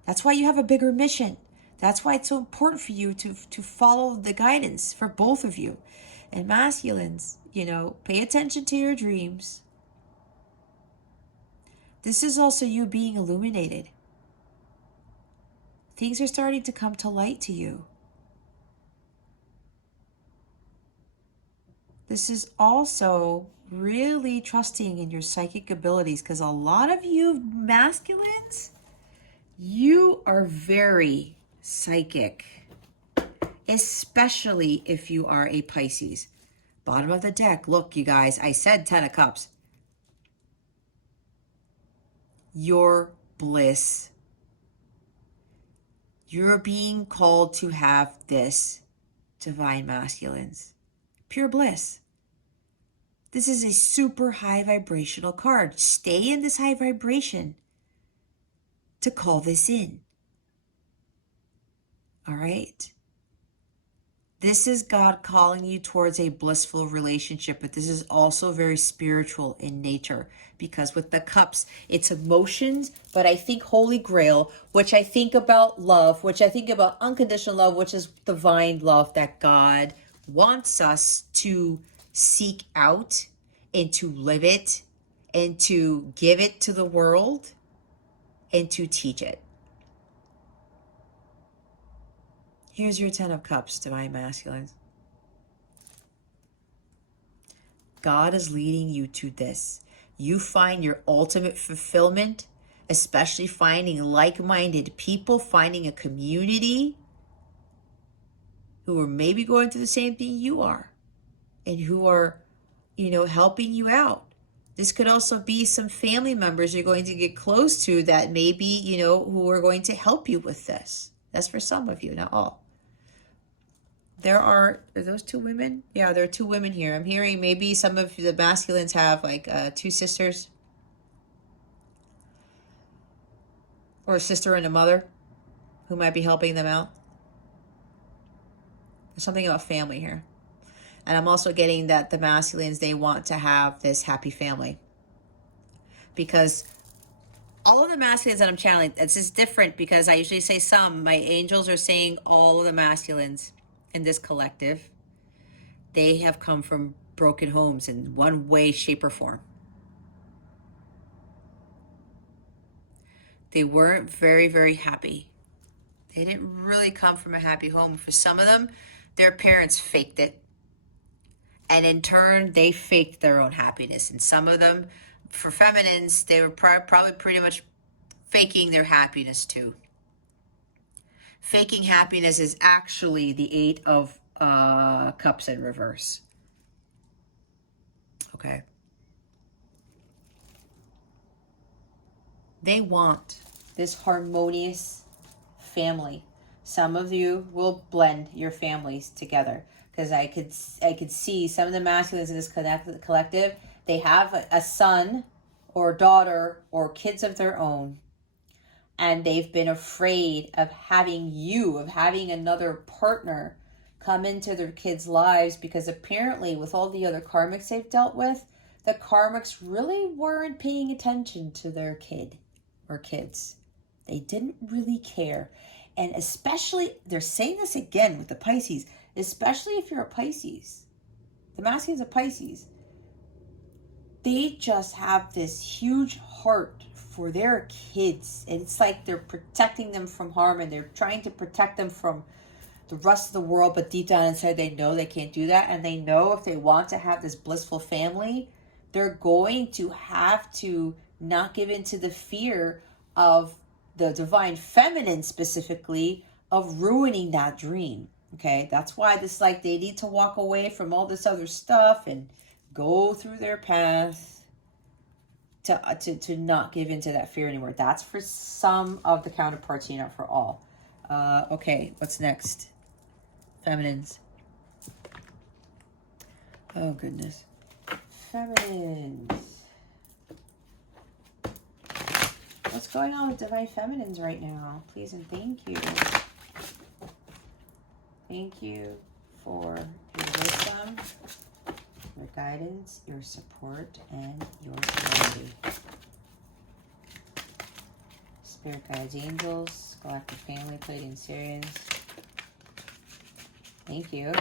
That's why you have a bigger mission. That's why it's so important for you to follow the guidance for both of you. And masculines, pay attention to your dreams. This is also you being illuminated. Things are starting to come to light to you. This is also really trusting in your psychic abilities, because a lot of you masculines, you are very psychic, especially if you are a Pisces. Bottom of the deck, look, you guys, I said 10 of Cups. Your bliss. You're being called to have this, divine masculines. Pure bliss. This is a super high vibrational card. Stay in this high vibration to call this in. All right? This is God calling you towards a blissful relationship, but this is also very spiritual in nature, because with the cups, it's emotions, but I think Holy Grail, which I think about love, which I think about unconditional love, which is divine love that God wants us to seek out and to live it and to give it to the world and to teach it. Here's your Ten of Cups, Divine Masculines. God is leading you to this. You find your ultimate fulfillment, especially finding like-minded people, finding a community who are maybe going through the same thing you are and who are, helping you out. This could also be some family members you're going to get close to that maybe, who are going to help you with this. That's for some of you, not all. Are those two women? Yeah, there are two women here. I'm hearing maybe some of the masculines have like two sisters. Or a sister and a mother who might be helping them out. There's something about family here. And I'm also getting that the masculines, they want to have this happy family. Because all of the masculines that I'm channeling, this is different because I usually say some. My angels are saying all of the masculines in this collective, they have come from broken homes in one way, shape, or form. They weren't very, very happy. They didn't really come from a happy home. For some of them, their parents faked it. And in turn, they faked their own happiness. And some of them, for feminines, they were probably pretty much faking their happiness too. Faking happiness is actually the Eight of Cups in reverse. Okay. They want this harmonious family. Some of you will blend your families together because I could see some of the masculines in this collective. They have a son or daughter or kids of their own, and they've been afraid of having another partner come into their kids' lives because apparently with all the other karmics they've dealt with, the karmics really weren't paying attention to their kid or kids. They didn't really care. And especially, they're saying this again with the Pisces, especially if you're a Pisces. The masculine's a Pisces. They just have this huge heart for their kids. And it's like they're protecting them from harm and they're trying to protect them from the rest of the world. But deep down inside, they know they can't do that. And they know if they want to have this blissful family, they're going to have to not give in to the fear of the divine feminine specifically of ruining that dream. Okay, that's why this, like, they need to walk away from all this other stuff and go through their path to not give into that fear anymore. That's for some of the counterparts, not for all. Okay, what's next? Feminines. Oh goodness. Feminines. What's going on with divine feminines right now? Please and thank you. Thank you for your wisdom, your guidance, your support, and your serenity. Spirit guides, angels, galactic family, Pleiadian Sirians. Thank you.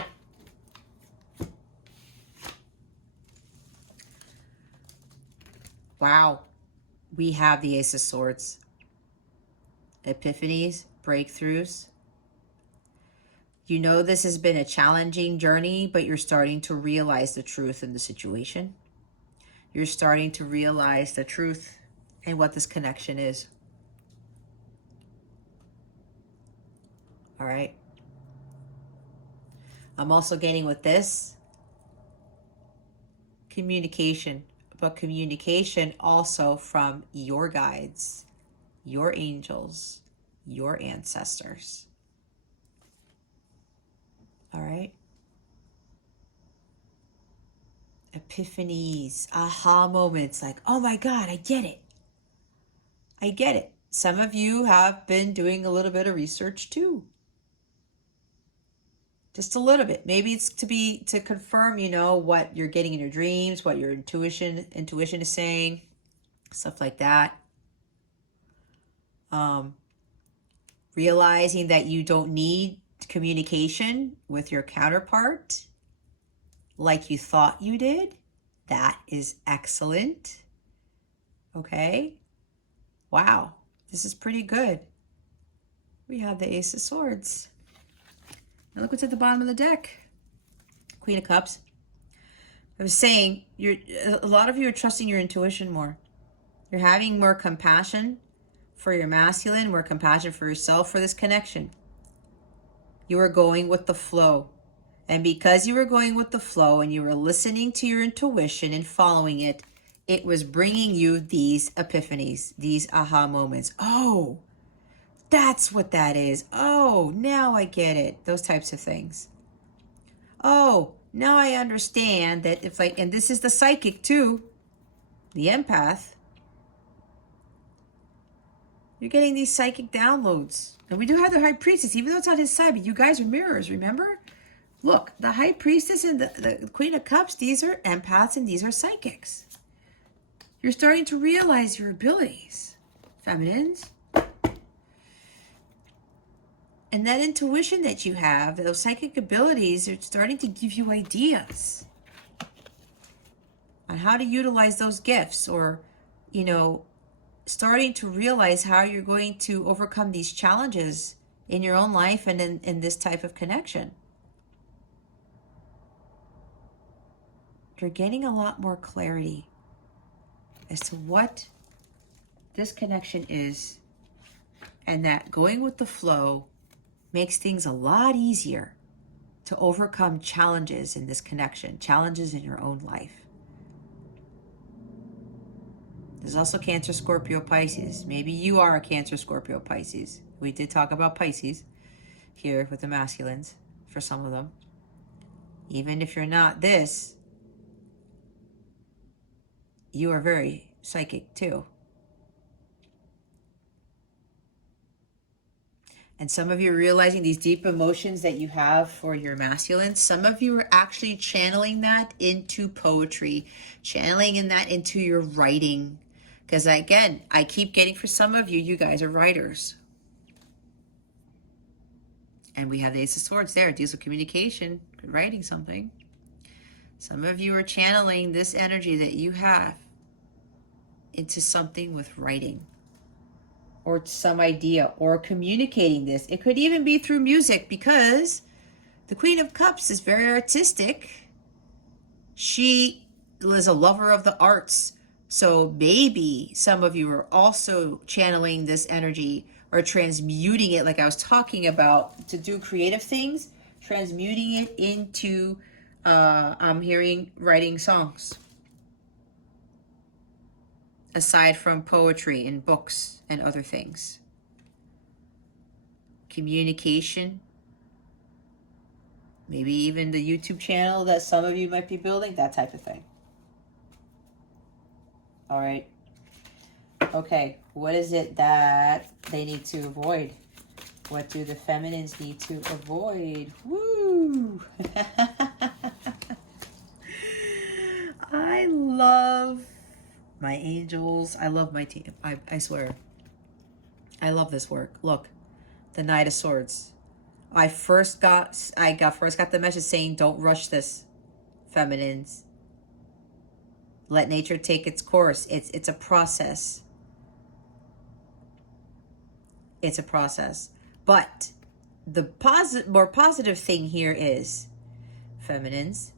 Wow. We have the Ace of Swords. Epiphanies, breakthroughs. You know this has been a challenging journey, but you're starting to realize the truth in the situation. You're starting to realize the truth and what this connection is. All right. I'm also getting with this communication, but communication also from your guides, your angels, your ancestors. All right. Epiphanies, aha moments, like, oh my God, I get it. I get it. Some of you have been doing a little bit of research too. Just a little bit. Maybe it's to confirm, what you're getting in your dreams, what your intuition is saying, stuff like that. Realizing that you don't need communication with your counterpart like you thought you did. That is excellent. Okay. Wow. This is pretty good. We have the Ace of Swords. Now look what's at the bottom of the deck. Queen of Cups. I was saying, a lot of you are trusting your intuition more. You're having more compassion for your masculine, more compassion for yourself for this connection. You are going with the flow. And because you were going with the flow and you were listening to your intuition and following it, it was bringing you these epiphanies, these aha moments. Oh, that's what that is. Oh, now I get it. Those types of things. Oh, now I understand that if like, and this is the psychic too, the empath. You're getting these psychic downloads. And we do have the High Priestess, even though it's on his side, but you guys are mirrors, remember? Look, the High Priestess and the Queen of Cups, these are empaths and these are psychics. You're starting to realize your abilities, feminines. And that intuition that you have, those psychic abilities, are starting to give you ideas on how to utilize those gifts, or, you know, starting to realize how you're going to overcome these challenges in your own life and in this type of connection. You're getting a lot more clarity as to what this connection is, and that going with the flow makes things a lot easier to overcome challenges in this connection, challenges in your own life. There's also Cancer, Scorpio, Pisces. Maybe you are a Cancer, Scorpio, Pisces. We did talk about Pisces here with the masculines for some of them. Even if you're not this, you are very psychic too. And some of you are realizing these deep emotions that you have for your masculine. Some of you are actually channeling that into poetry, channeling that into your writing. Because again, I keep getting, for some of you, you guys are writers. And we have the Ace of Swords there. It deals with communication, writing something. Some of you are channeling this energy that you have into something with writing, or some idea, or communicating this. It could even be through music, because the Queen of Cups is very artistic. She is a lover of the arts. So maybe some of you are also channeling this energy or transmuting it, like I was talking about, to do creative things, transmuting it into, I'm hearing writing songs. Aside from poetry and books and other things. Communication. Maybe even the YouTube channel that some of you might be building, that type of thing. All right. Okay, what is it that they need to avoid? What do the feminines need to avoid? Woo! I love my angels. I love my team. I swear. I love this work. Look, the Knight of Swords. I first got the message saying, don't rush this, feminines. Let nature take its course. It's a process. It's a process. But the more positive thing here is, feminines,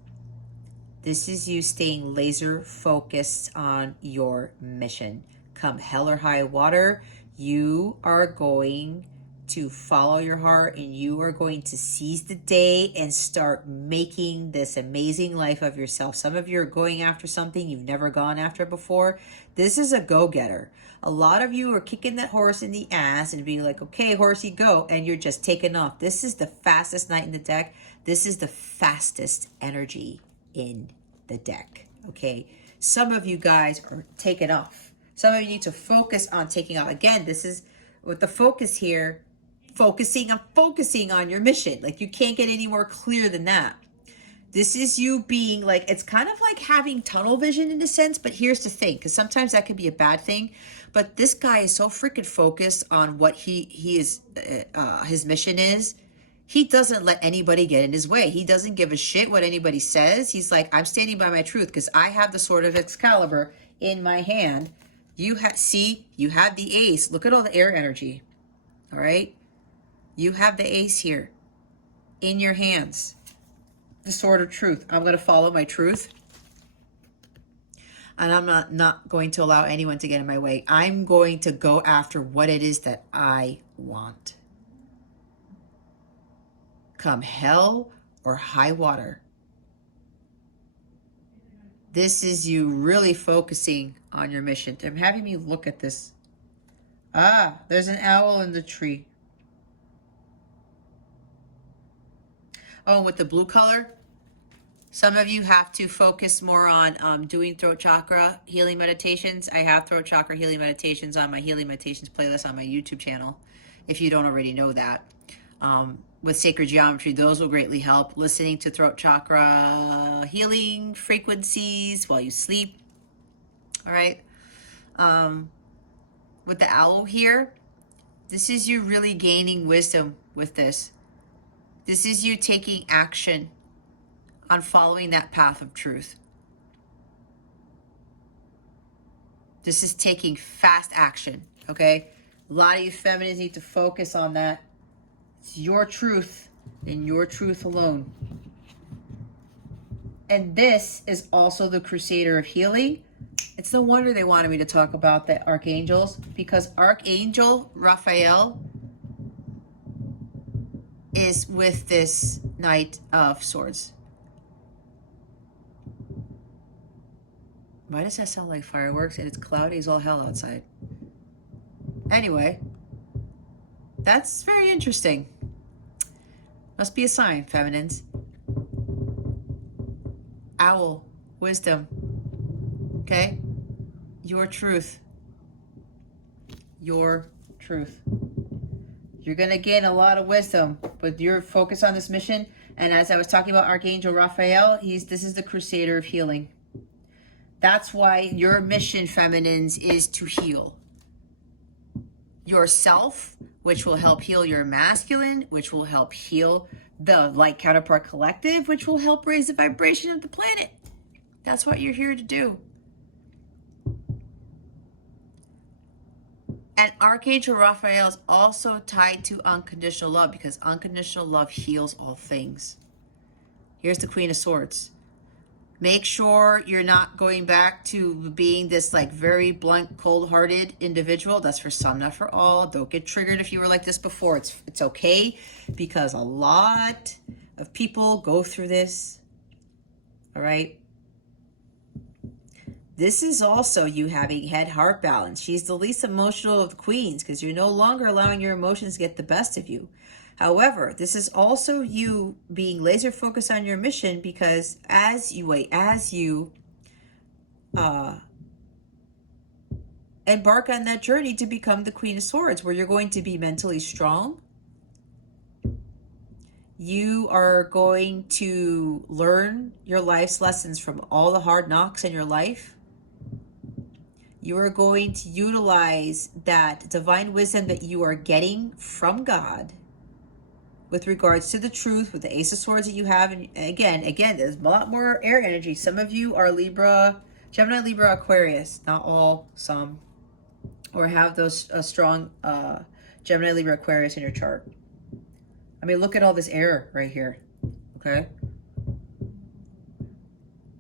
this is you staying laser focused on your mission. Come hell or high water, you are going to follow your heart, and you are going to seize the day and start making this amazing life of yourself. Some of you are going after something you've never gone after before. This is a go-getter. A lot of you are kicking that horse in the ass and being like, okay, horsey, go. And you're just taking off. This is the fastest Knight in the deck. This is the fastest energy in the deck. Okay. Some of you guys are taking off. Some of you need to focus on taking off. Again, this is with the focus here, focusing on your mission. Like, you can't get any more clear than that. This is you being like, it's kind of like having tunnel vision in a sense, but here's the thing, because sometimes that could be a bad thing. But this guy is so freaking focused on what he is, his mission is. He doesn't let anybody get in his way. He doesn't give a shit what anybody says. He's like, I'm standing by my truth because I have the sword of Excalibur in my hand. You have the ace. Look at all the air energy. All right. You have the ace here in your hands. The sword of truth. I'm going to follow my truth. And I'm not going to allow anyone to get in my way. I'm going to go after what it is that I want. Come hell or high water. This is you really focusing on your mission. I'm having me look at this. Ah, there's an owl in the tree. Oh, and with the blue color, some of you have to focus more on doing throat chakra healing meditations. I have throat chakra healing meditations on my healing meditations playlist on my YouTube channel, if you don't already know that. With sacred geometry, those will greatly help. Listening to throat chakra healing frequencies while you sleep. All right. With the owl here, this is you really gaining wisdom with this. This is you taking action on following that path of truth. This is taking fast action, okay? A lot of you feminines need to focus on that. It's your truth and your truth alone. And this is also the Crusader of Healing. It's no wonder they wanted me to talk about the Archangels, because Archangel Raphael is with this Knight of Swords. Why does that sound like fireworks? And it's cloudy as all hell outside. Anyway, that's very interesting. Must be a sign, feminines. Owl, wisdom. Okay? Your truth. Your truth. You're going to gain a lot of wisdom, but you're focused on this mission. And as I was talking about Archangel Raphael, this is the Crusader of Healing. That's why your mission, feminines, is to heal yourself, which will help heal your masculine, which will help heal the Light Counterpart Collective, which will help raise the vibration of the planet. That's what you're here to do. And Archangel Raphael is also tied to unconditional love, because unconditional love heals all things. Here's the Queen of Swords. Make sure you're not going back to being this like very blunt, cold-hearted individual. That's for some, not for all. Don't get triggered if you were like this before. It's okay, because a lot of people go through this. All right. This is also you having head-heart balance. She's the least emotional of the queens, because you're no longer allowing your emotions to get the best of you. However, this is also you being laser focused on your mission, because as you embark on that journey to become the Queen of Swords, where you're going to be mentally strong, you are going to learn your life's lessons from all the hard knocks in your life. You are going to utilize that divine wisdom that you are getting from God with regards to the truth, with the Ace of Swords that you have. And again, there's a lot more air energy. Some of you are Libra, Gemini, Libra, Aquarius. Not all, some. Or have those strong Gemini, Libra, Aquarius in your chart. I mean, look at all this air right here. Okay?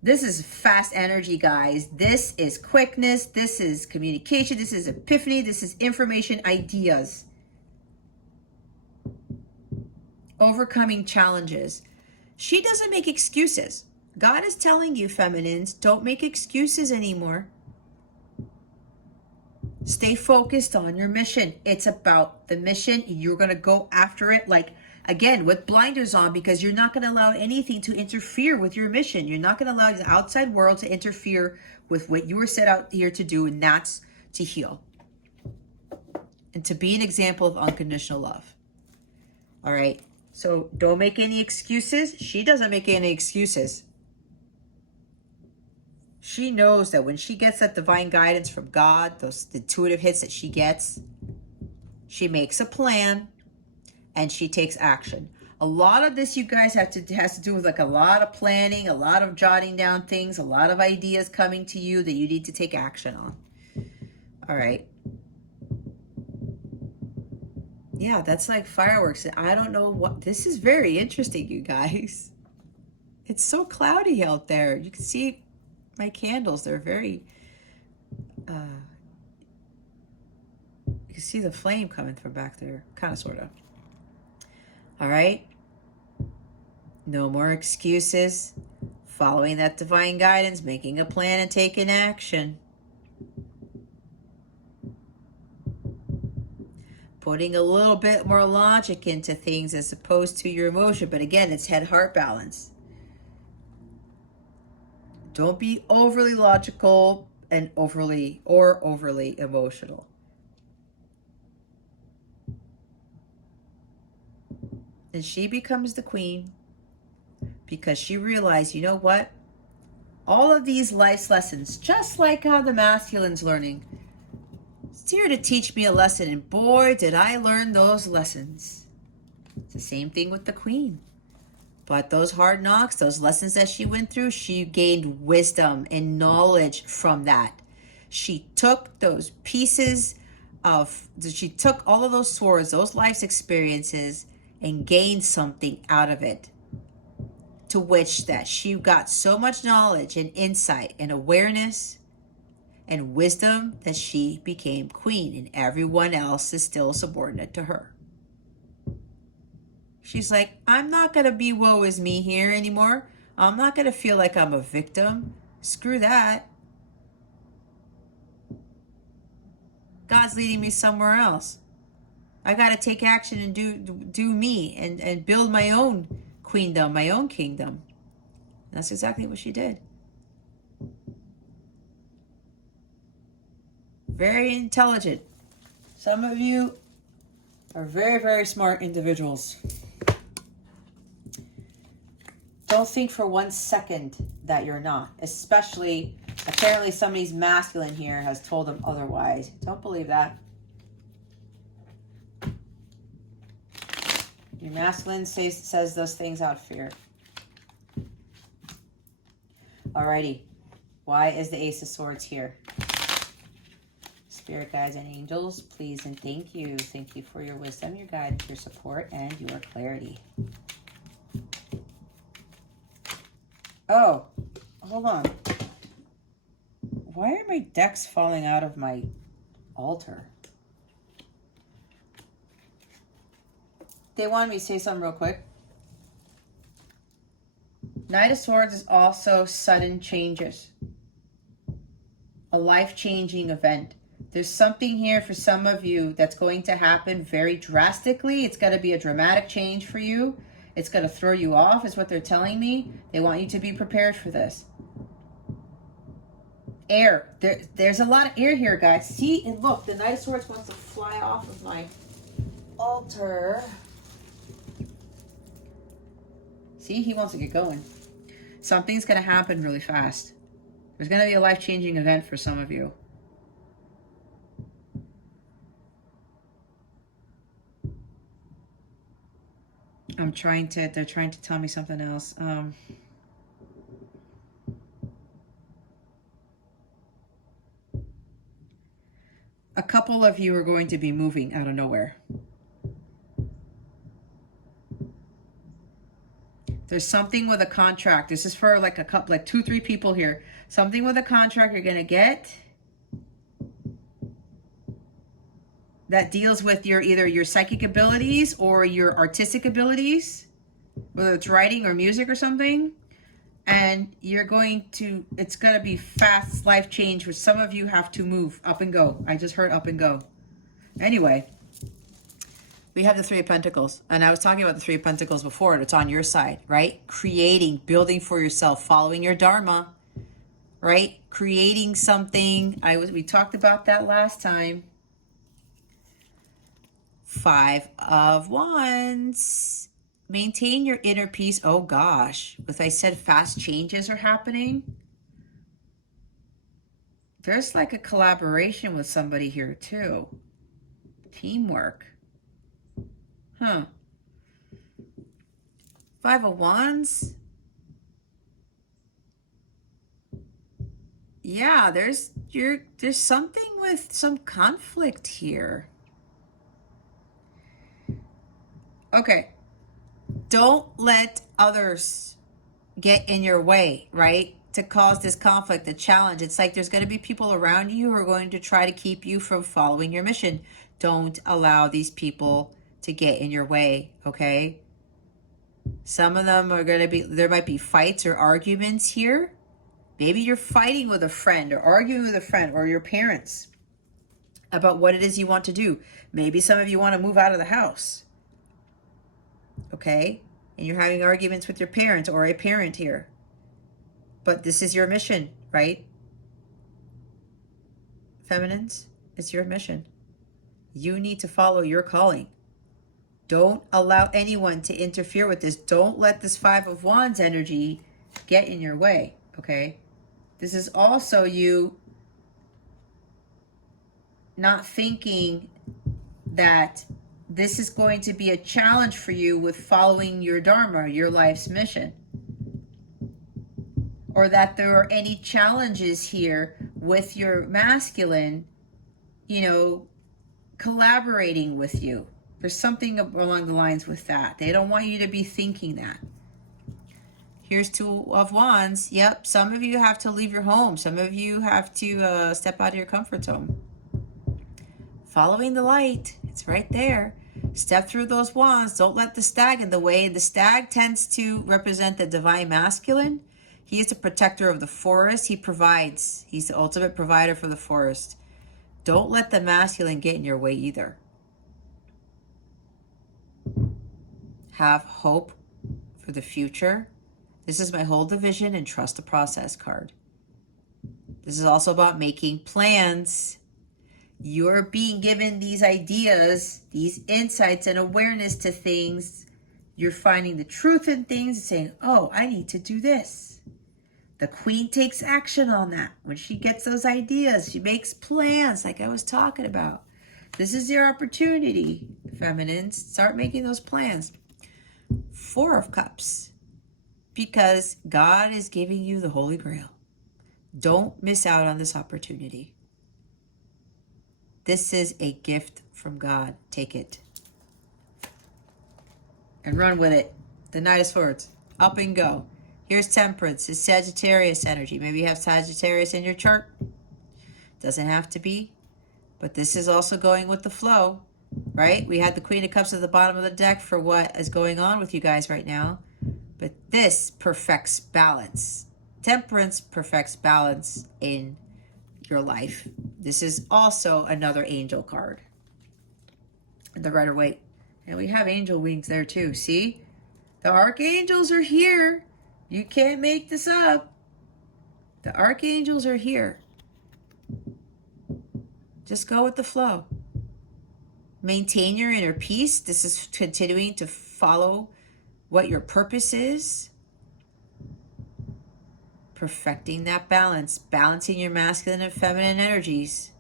This is fast energy, guys. This is quickness. This is communication. This is epiphany. This is information, ideas. Overcoming challenges. She doesn't make excuses. God is telling you, feminines, don't make excuses anymore. Stay focused on your mission. It's about the mission. You're going to go after it, like, again, with blinders on, because you're not going to allow anything to interfere with your mission. You're not going to allow the outside world to interfere with what you were set out here to do, and that's to heal and to be an example of unconditional love. All right? So don't make any excuses. She doesn't make any excuses. She knows that when she gets that divine guidance from God, those intuitive hits that she gets, she makes a plan and she takes action. A lot of this, you guys, has to do with like a lot of planning, a lot of jotting down things, a lot of ideas coming to you that you need to take action on. All right. Yeah, that's like fireworks. I don't know what, this is very interesting, you guys. It's so cloudy out there. You can see my candles. They're very, you can see the flame coming from back there, kind of, sort of. All right. No more excuses. Following that divine guidance, making a plan and taking action. Putting a little bit more logic into things as opposed to your emotion. But again, it's head-heart balance. Don't be overly logical and overly emotional. And she becomes the queen because she realized, you know what? All of these life's lessons, just like how the masculine's learning, it's here to teach me a lesson. And boy, did I learn those lessons. It's the same thing with the queen. But those hard knocks, those lessons that she went through, she gained wisdom and knowledge from that. She took those pieces she took all of those swords, those life's experiences, and gained something out of it. To which that she got so much knowledge and insight and awareness and wisdom that she became queen, and everyone else is still subordinate to her. She's like, I'm not going to be woe is me here anymore. I'm not going to feel like I'm a victim. Screw that. God's leading me somewhere else. I got to take action and do me and build my own queendom, my own kingdom. And that's exactly what she did. Very intelligent. Some of you are very, very smart individuals. Don't think for 1 second that you're not. Especially, apparently somebody's masculine here has told them otherwise. Don't believe that. Your masculine says those things out of fear. Alrighty. Why is the Ace of Swords here? Spirit guides and angels, please and thank you. Thank you for your wisdom, your guidance, your support, and your clarity. Oh, hold on. Why are my decks falling out of my altar? They wanted me to say something real quick. Knight of Swords is also sudden changes. A life-changing event. There's something here for some of you that's going to happen very drastically. It's going to be a dramatic change for you. It's going to throw you off, is what they're telling me. They want you to be prepared for this. Air. There's a lot of air here, guys. See, and look, the Knight of Swords wants to fly off of my altar. See, he wants to get going. Something's going to happen really fast. There's going to be a life-changing event for some of you. They're trying to tell me something else. A couple of you are going to be moving out of nowhere. There's something with a contract. This is for like a couple, like 2-3 people here. Something with a contract you're going to get that deals with either your psychic abilities or your artistic abilities, whether it's writing or music or something. And it's going to be fast life change, where some of you have to move up and go. I just heard up and go. Anyway, we have the Three of Pentacles. And I was talking about the Three of Pentacles before, and it's on your side, right? Creating, building for yourself, following your Dharma, right? Creating something. We talked about that last time. 5 of Wands. Maintain your inner peace. Oh gosh. With I said fast changes are happening. There's like a collaboration with somebody here too. Teamwork. Huh. 5 of Wands. Yeah, there's something with some conflict here. Okay. Don't let others get in your way, right? To cause this conflict, the challenge. It's like there's going to be people around you who are going to try to keep you from following your mission. Don't allow these people to get in your way, okay? Some of them are going to be, there might be fights or arguments here. Maybe you're fighting with a friend or arguing with a friend or your parents about what it is you want to do. Maybe some of you want to move out of the house, okay? And you're having arguments with your parents or a parent here. But this is your mission, right? Feminines, it's your mission. You need to follow your calling. Don't allow anyone to interfere with this. Don't let this Five of Wands energy get in your way, okay? This is also you not thinking that this is going to be a challenge for you with following your dharma, your life's mission. Or that there are any challenges here with your masculine, you know, collaborating with you. There's something along the lines with that. They don't want you to be thinking that. Here's Two of Wands. Yep, some of you have to leave your home. Some of you have to step out of your comfort zone. Following the light, it's right there. Step through those wands. Don't let the stag in the way. The stag tends to represent the divine masculine. He is the protector of the forest. He provides. He's the ultimate provider for the forest. Don't let the masculine get in your way either. Have hope for the future. This is my hold the vision and trust the process card. This is also about making plans. You're being given these ideas, these insights and awareness to things. You're finding the truth in things and saying, oh, I need to do this. The queen takes action on that. When she gets those ideas, she makes plans like I was talking about. This is your opportunity, feminines. Start making those plans. Four of Cups. Because God is giving you the Holy Grail. Don't miss out on this opportunity. This is a gift from God. Take it. And run with it. The Knight of Swords. Up and go. Here's Temperance. It's Sagittarius energy. Maybe you have Sagittarius in your chart. Doesn't have to be. But this is also going with the flow, right? We had the Queen of Cups at the bottom of the deck for what is going on with you guys right now. But this perfects balance. Temperance perfects balance in your life. This is also another angel card. And the Rider-Waite. And we have angel wings there too. See? The Archangels are here. You can't make this up. The Archangels are here. Just go with the flow. Maintain your inner peace. This is continuing to follow what your purpose is. Perfecting that balance. Balancing your masculine and feminine energies.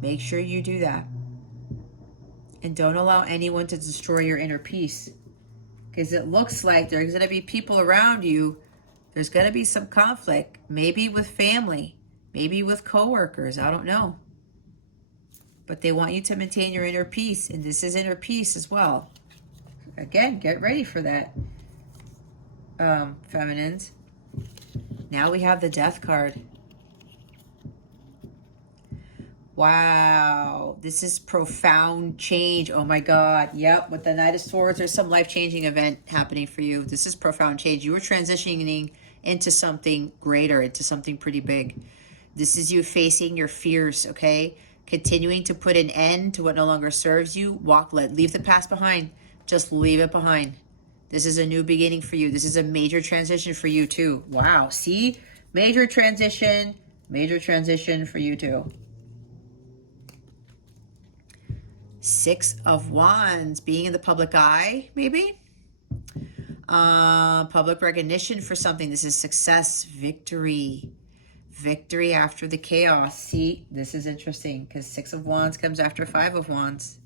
Make sure you do that. And don't allow anyone to destroy your inner peace. Because it looks like there's going to be people around you. There's going to be some conflict. Maybe with family. Maybe with coworkers. I don't know. But they want you to maintain your inner peace. And this is inner peace as well. Again, get ready for that, feminines. Now we have the Death card. Wow, this is profound change. Oh my God. Yep, with the Knight of Swords, there's some life-changing event happening for you. This is profound change. You are transitioning into something greater, into something pretty big. This is you facing your fears, okay? Continuing to put an end to what no longer serves you. Leave the past behind. Just leave it behind. This is a new beginning for you. This is a major transition for you too. Wow, see? Major transition for you too. Six of Wands, being in the public eye, maybe. Public recognition for something. This is success, victory. Victory after the chaos. See, this is interesting because Six of Wands comes after Five of Wands.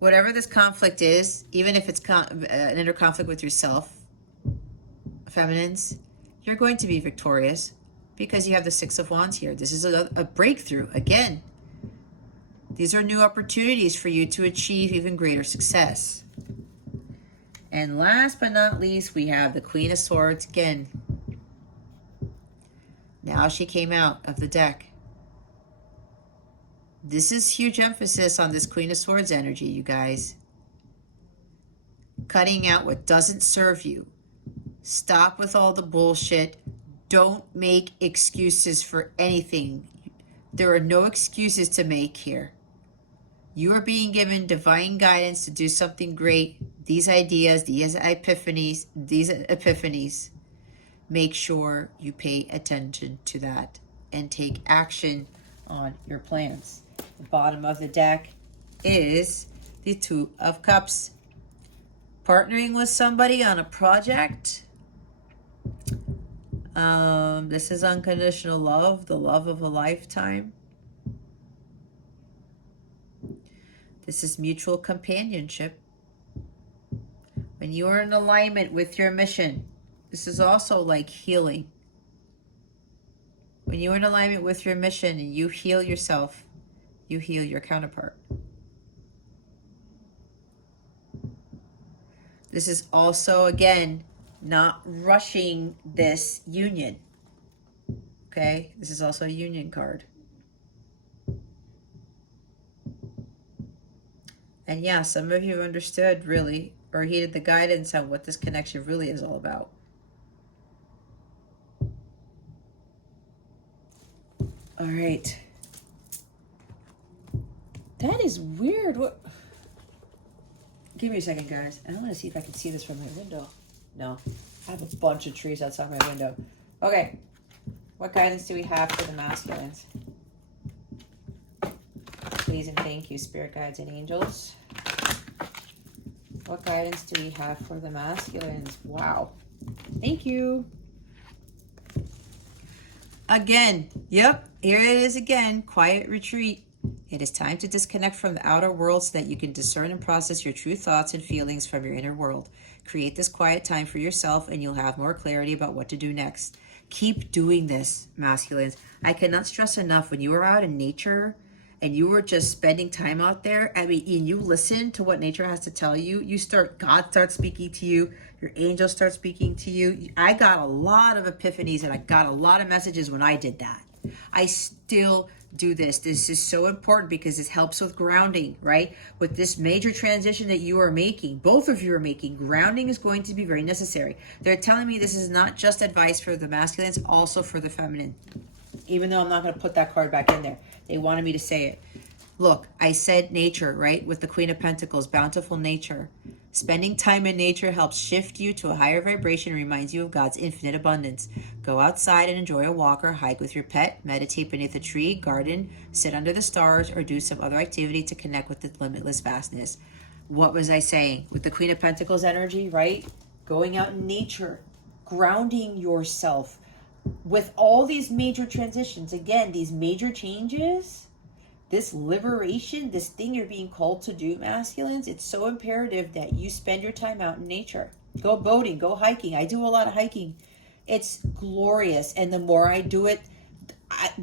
Whatever this conflict is, even if it's an inner conflict with yourself, feminines, you're going to be victorious. because you have the Six of Wands here. This is a breakthrough. Again, these are new opportunities for you to achieve even greater success. And last but not least, we have the Queen of Swords again. Now she came out of the deck. This is huge emphasis on this Queen of Swords energy, you guys. Cutting out what doesn't serve you. Stop with all the bullshit. Don't make excuses for anything. There are no excuses to make here. You are being given divine guidance to do something great. These ideas, these epiphanies, make sure you pay attention to that and take action on your plans. The bottom of the deck is the Two of Cups. Partnering with somebody on a project. This is unconditional love, the love of a lifetime. This is mutual companionship. When you are in alignment with your mission, this is also like healing. When you are in alignment with your mission and you heal yourself, you heal your counterpart. This is also, again, not rushing this union. Okay? This is also a union card. And yeah, some of you have understood really, or heeded the guidance on what this connection really is all about. All right. That is weird. What? Give me a second, guys. I want to see if I can see this from my window. No. I have a bunch of trees outside my window. Okay. What guidance do we have for the masculines? Please and thank you, spirit guides and angels. What guidance do we have for the masculines? Wow. Thank you. Again. Yep. Here it is again. Quiet retreat. It is time to disconnect from the outer world so that you can discern and process your true thoughts and feelings from your inner world. Create this quiet time for yourself and you'll have more clarity about what to do next. Keep doing this, masculines. I cannot stress enough, when you are out in nature and you are just spending time out there, I mean, and you listen to what nature has to tell you, God starts speaking to you, your angels start speaking to you. I got a lot of epiphanies and I got a lot of messages when I did that. I still do this. This is so important because this helps with grounding, right? With this major transition that you are making, both of you are making, grounding is going to be very necessary. They're telling me this is not just advice for the masculine, it's also for the feminine. Even though I'm not going to put that card back in there. They wanted me to say it. Look, I said nature, right? With the Queen of Pentacles, bountiful nature. Spending time in nature helps shift you to a higher vibration and reminds you of God's infinite abundance. Go outside and enjoy a walk or hike with your pet, meditate beneath a tree, garden, sit under the stars, or do some other activity to connect with the limitless vastness. What was I saying? With the Queen of Pentacles energy, right? Going out in nature, grounding yourself. With all these major transitions, again, these major changes, this liberation, this thing you're being called to do, masculines, it's so imperative that you spend your time out in nature. Go boating, go hiking. I do a lot of hiking. It's glorious. And the more I do it,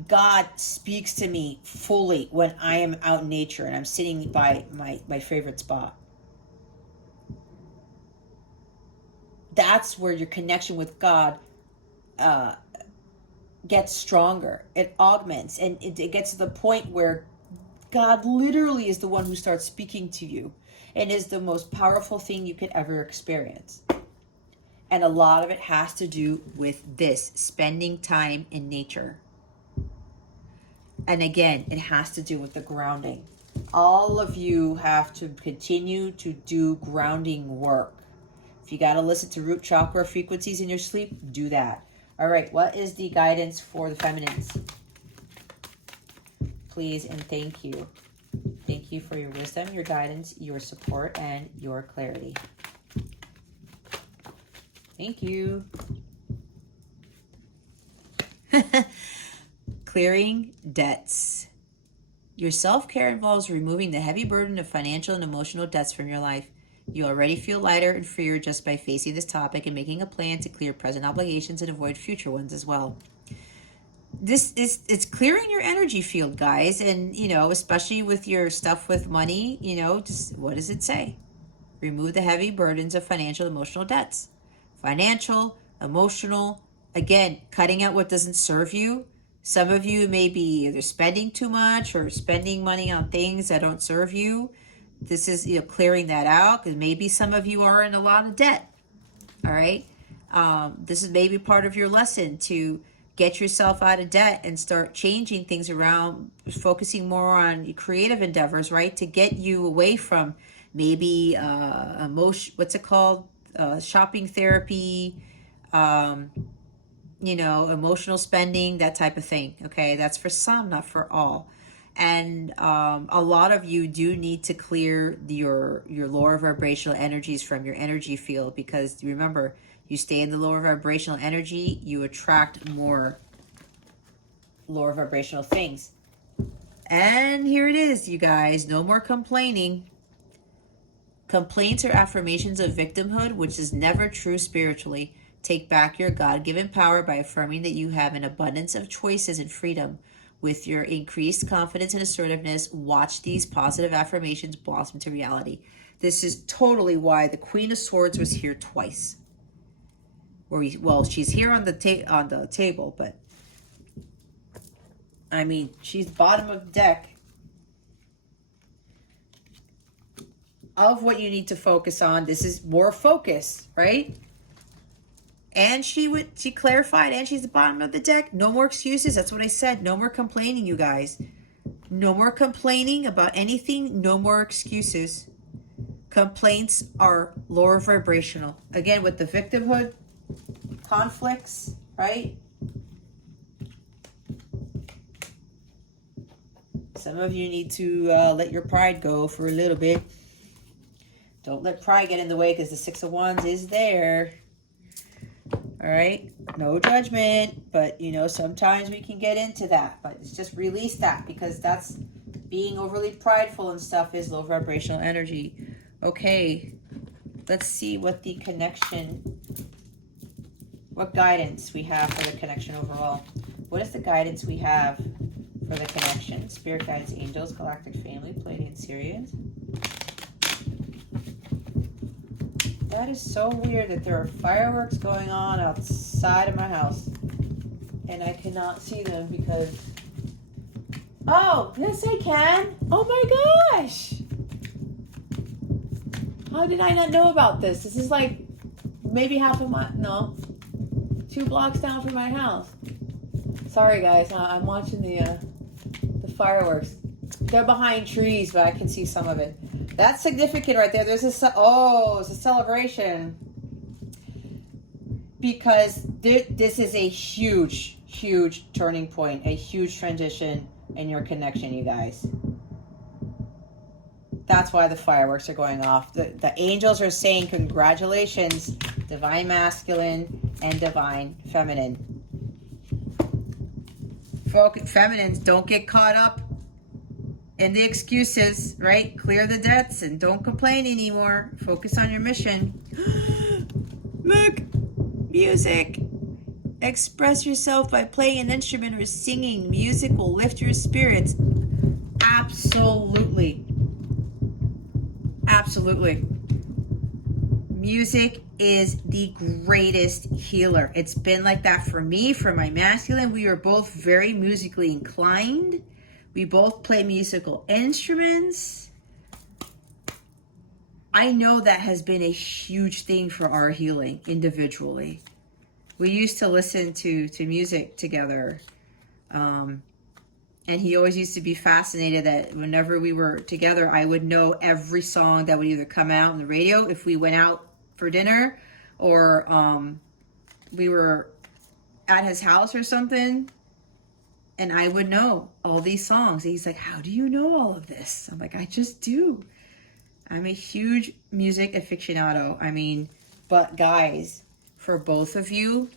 God speaks to me fully when I am out in nature and I'm sitting by my favorite spot. That's where your connection with God gets stronger. It augments, and it gets to the point where God literally is the one who starts speaking to you and is the most powerful thing you could ever experience. And a lot of it has to do with this, spending time in nature. And again, it has to do with the grounding. All of you have to continue to do grounding work. If you got to listen to root chakra frequencies in your sleep, do that. All right, what is the guidance for the feminines? Please and thank you. Thank you for your wisdom, your guidance, your support, and your clarity. Thank you. Clearing debts. Your self-care involves removing the heavy burden of financial and emotional debts from your life. You already feel lighter and freer just by facing this topic and making a plan to clear present obligations and avoid future ones as well. this is, it's clearing your energy field, guys. And, you know, especially with your stuff with money, you know, just what does it say? Remove the heavy burdens of financial, emotional debts. Financial, emotional, again, cutting out what doesn't serve you. Some of you may be either spending too much or spending money on things that don't serve you. This is, you know, clearing that out, because maybe some of you are in a lot of debt. All right. This is maybe part of your lesson to get yourself out of debt and start changing things around, focusing more on creative endeavors, right? To get you away from maybe emotion, what's it called? Shopping therapy, you know, emotional spending, that type of thing. Okay. That's for some, not for all. And a lot of you do need to clear your lower vibrational energies from your energy field, because remember, you stay in the lower vibrational energy, you attract more lower vibrational things. And here it is, you guys. No more complaining. Complaints are affirmations of victimhood, which is never true spiritually. Take back your God-given power by affirming that you have an abundance of choices and freedom. With your increased confidence and assertiveness, watch these positive affirmations blossom to reality. This is totally why the Queen of Swords was here twice. Well, she's here on the table, but I mean, she's bottom of the deck of what you need to focus on. This is more focus, right? And she clarified, and she's the bottom of the deck. No more excuses. That's what I said. No more complaining, you guys. No more complaining about anything. No more excuses. Complaints are lower vibrational. Again, with the victimhood, conflicts, right? Some of you need to let your pride go for a little bit. Don't let pride get in the way, because the Six of Wands is there. All right, no judgment, but you know, sometimes we can get into that, but it's just release that, because that's being overly prideful and stuff is low vibrational energy. Okay, let's see what the connection, what guidance we have for the connection overall. What is the guidance we have for the connection? Spirit guides, angels, galactic family, Pleiadian, Sirius. That is so weird that there are fireworks going on outside of my house. And I cannot see them because... Oh, yes I can. Oh my gosh. How did I not know about this? This is like maybe half a mile, no, 2 blocks down from my house. Sorry guys, I'm watching the fireworks. They're behind trees, but I can see some of it. That's significant right there. There's it's a celebration. Because this is a huge, huge turning point, a huge transition in your connection, you guys. That's why the fireworks are going off. The angels are saying congratulations, divine masculine and divine feminine. Feminines, don't get caught up in the excuses, right? Clear the debts and don't complain anymore. Focus on your mission. Look, music. Express yourself by playing an instrument or singing. Music will lift your spirits. Absolutely. Absolutely. Music is the greatest healer. It's been like that for me, for my masculine. We are both very musically inclined. We both play musical instruments. I know that has been a huge thing for our healing individually. We used to listen to music together. And he always used to be fascinated that whenever we were together, I would know every song that would either come out on the radio if we went out for dinner, or we were at his house or something, and I would know all these songs. And he's like, how do you know all of this? I'm like, I just do. I'm a huge music aficionado. I mean, but guys, for both of you,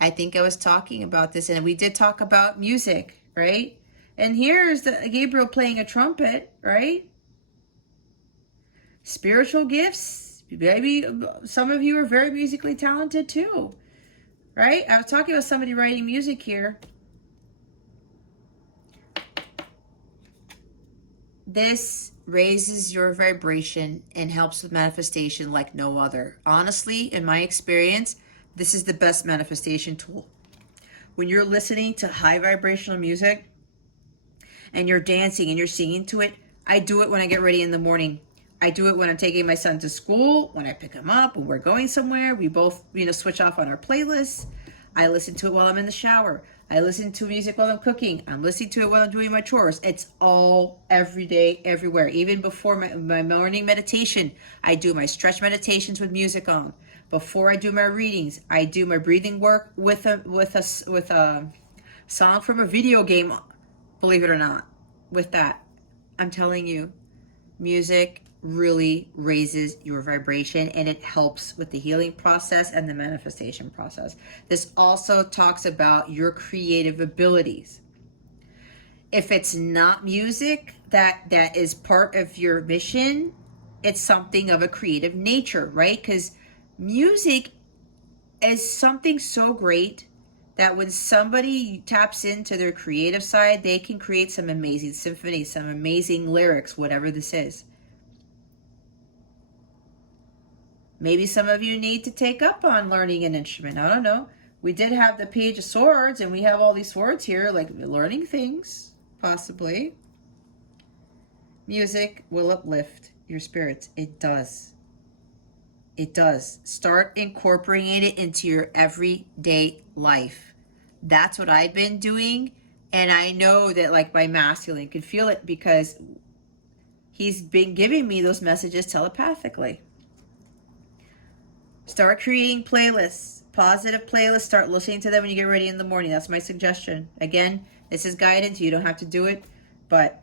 I think I was talking about this, and we did talk about music, right? And here's the Gabriel playing a trumpet, right? Spiritual gifts. Maybe some of you are very musically talented too, right? I was talking about somebody writing music here. This raises your vibration and helps with manifestation like no other. Honestly, in my experience, this is the best manifestation tool. When you're listening to high vibrational music and you're dancing and you're singing to it, I do it when I get ready in the morning. I do it when I'm taking my son to school, when I pick him up, when we're going somewhere. We both, switch off on our playlists. I listen to it while I'm in the shower. I listen to music while I'm cooking. I'm listening to it while I'm doing my chores. It's all every day, everywhere. Even before my morning meditation, I do my stretch meditations with music on. Before I do my readings, I do my breathing work with a song from a video game. Believe it or not, with that, I'm telling you, music really raises your vibration and it helps with the healing process and the manifestation process. This also talks about your creative abilities. If it's not music that is part of your mission, it's something of a creative nature, right? Because music is something so great that when somebody taps into their creative side, they can create some amazing symphonies, some amazing lyrics, whatever this is. Maybe some of you need to take up on learning an instrument. I don't know. We did have the Page of Swords, and we have all these swords here, like learning things, possibly. Music will uplift your spirits. It does. It does. Start incorporating it into your everyday life. That's what I've been doing. And I know that like my masculine can feel it because he's been giving me those messages telepathically. Start creating playlists, positive playlists. Start listening to them when you get ready in the morning. That's my suggestion. Again, this is guidance. You don't have to do it. But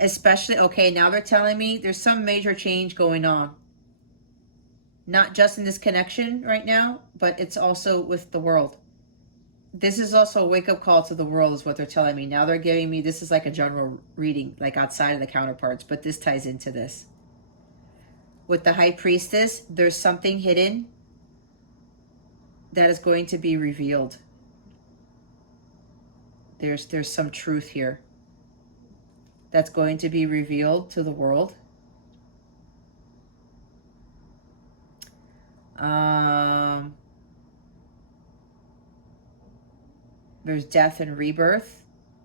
especially, okay, now they're telling me there's some major change going on. Not just in this connection right now, but it's also with the world. This is also a wake-up call to the world is what they're telling me. Now they're giving me, this is like a general reading, like outside of the counterparts, but this ties into this. With the High Priestess, there's something hidden that is going to be revealed. There's some truth here that's going to be revealed to the world. There's death and rebirth.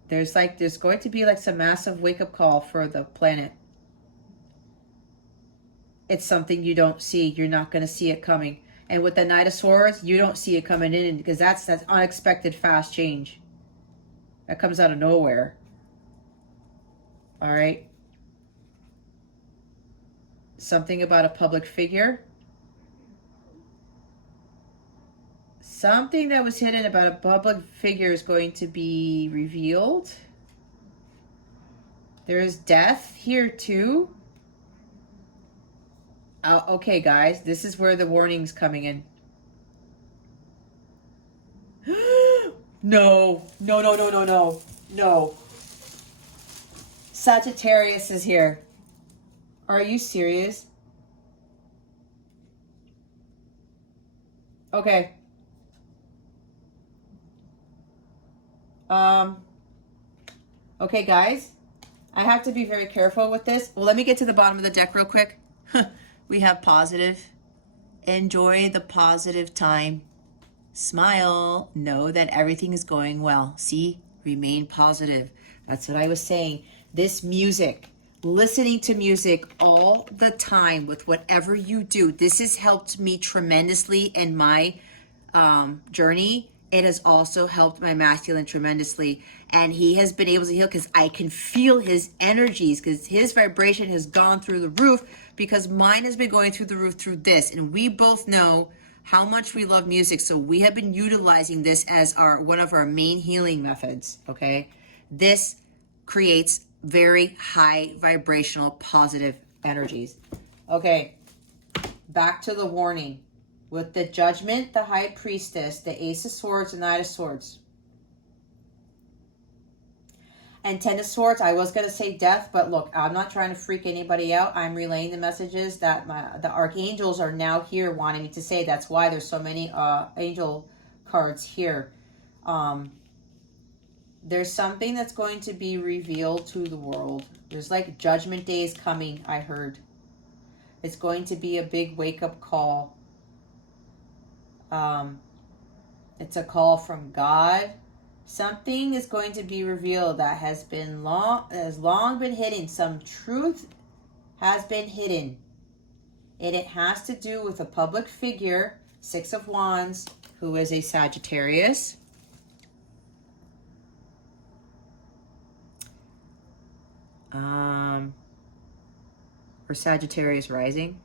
There's going to be like some massive wake-up call for the planet. It's something you don't see. You're not going to see it coming. And with the Knight of Swords, you don't see it coming in because that's unexpected fast change. That comes out of nowhere. All right. Something about a public figure. Something that was hidden about a public figure is going to be revealed. There is death here too. Okay, guys, this is where the warning's coming in. No. Sagittarius is here. Are you serious? Okay. Okay, guys, I have to be very careful with this. Well, let me get to the bottom of the deck real quick. We have positive. Enjoy the positive time. Smile. Know that everything is going well. See? Remain positive. That's what I was saying. This music, listening to music all the time with whatever you do, this has helped me tremendously in my journey. It has also helped my masculine tremendously. And he has been able to heal because I can feel his energies because his vibration has gone through the roof because mine has been going through the roof through this. And we both know how much we love music. So we have been utilizing this as one of our main healing methods, okay? This creates very high vibrational positive energies. Okay, back to the warning. With the Judgment, the High Priestess, the Ace of Swords, the Knight of Swords. And Ten of Swords, I was going to say death, but look, I'm not trying to freak anybody out. I'm relaying the messages that the Archangels are now here wanting me to say. That's why there's so many angel cards here. There's something that's going to be revealed to the world. There's like judgment days coming, I heard. It's going to be a big wake-up call. It's a call from God. Something is going to be revealed that has long been hidden. Some truth has been hidden. And it has to do with a public figure, Six of Wands, who is a Sagittarius. Or Sagittarius rising.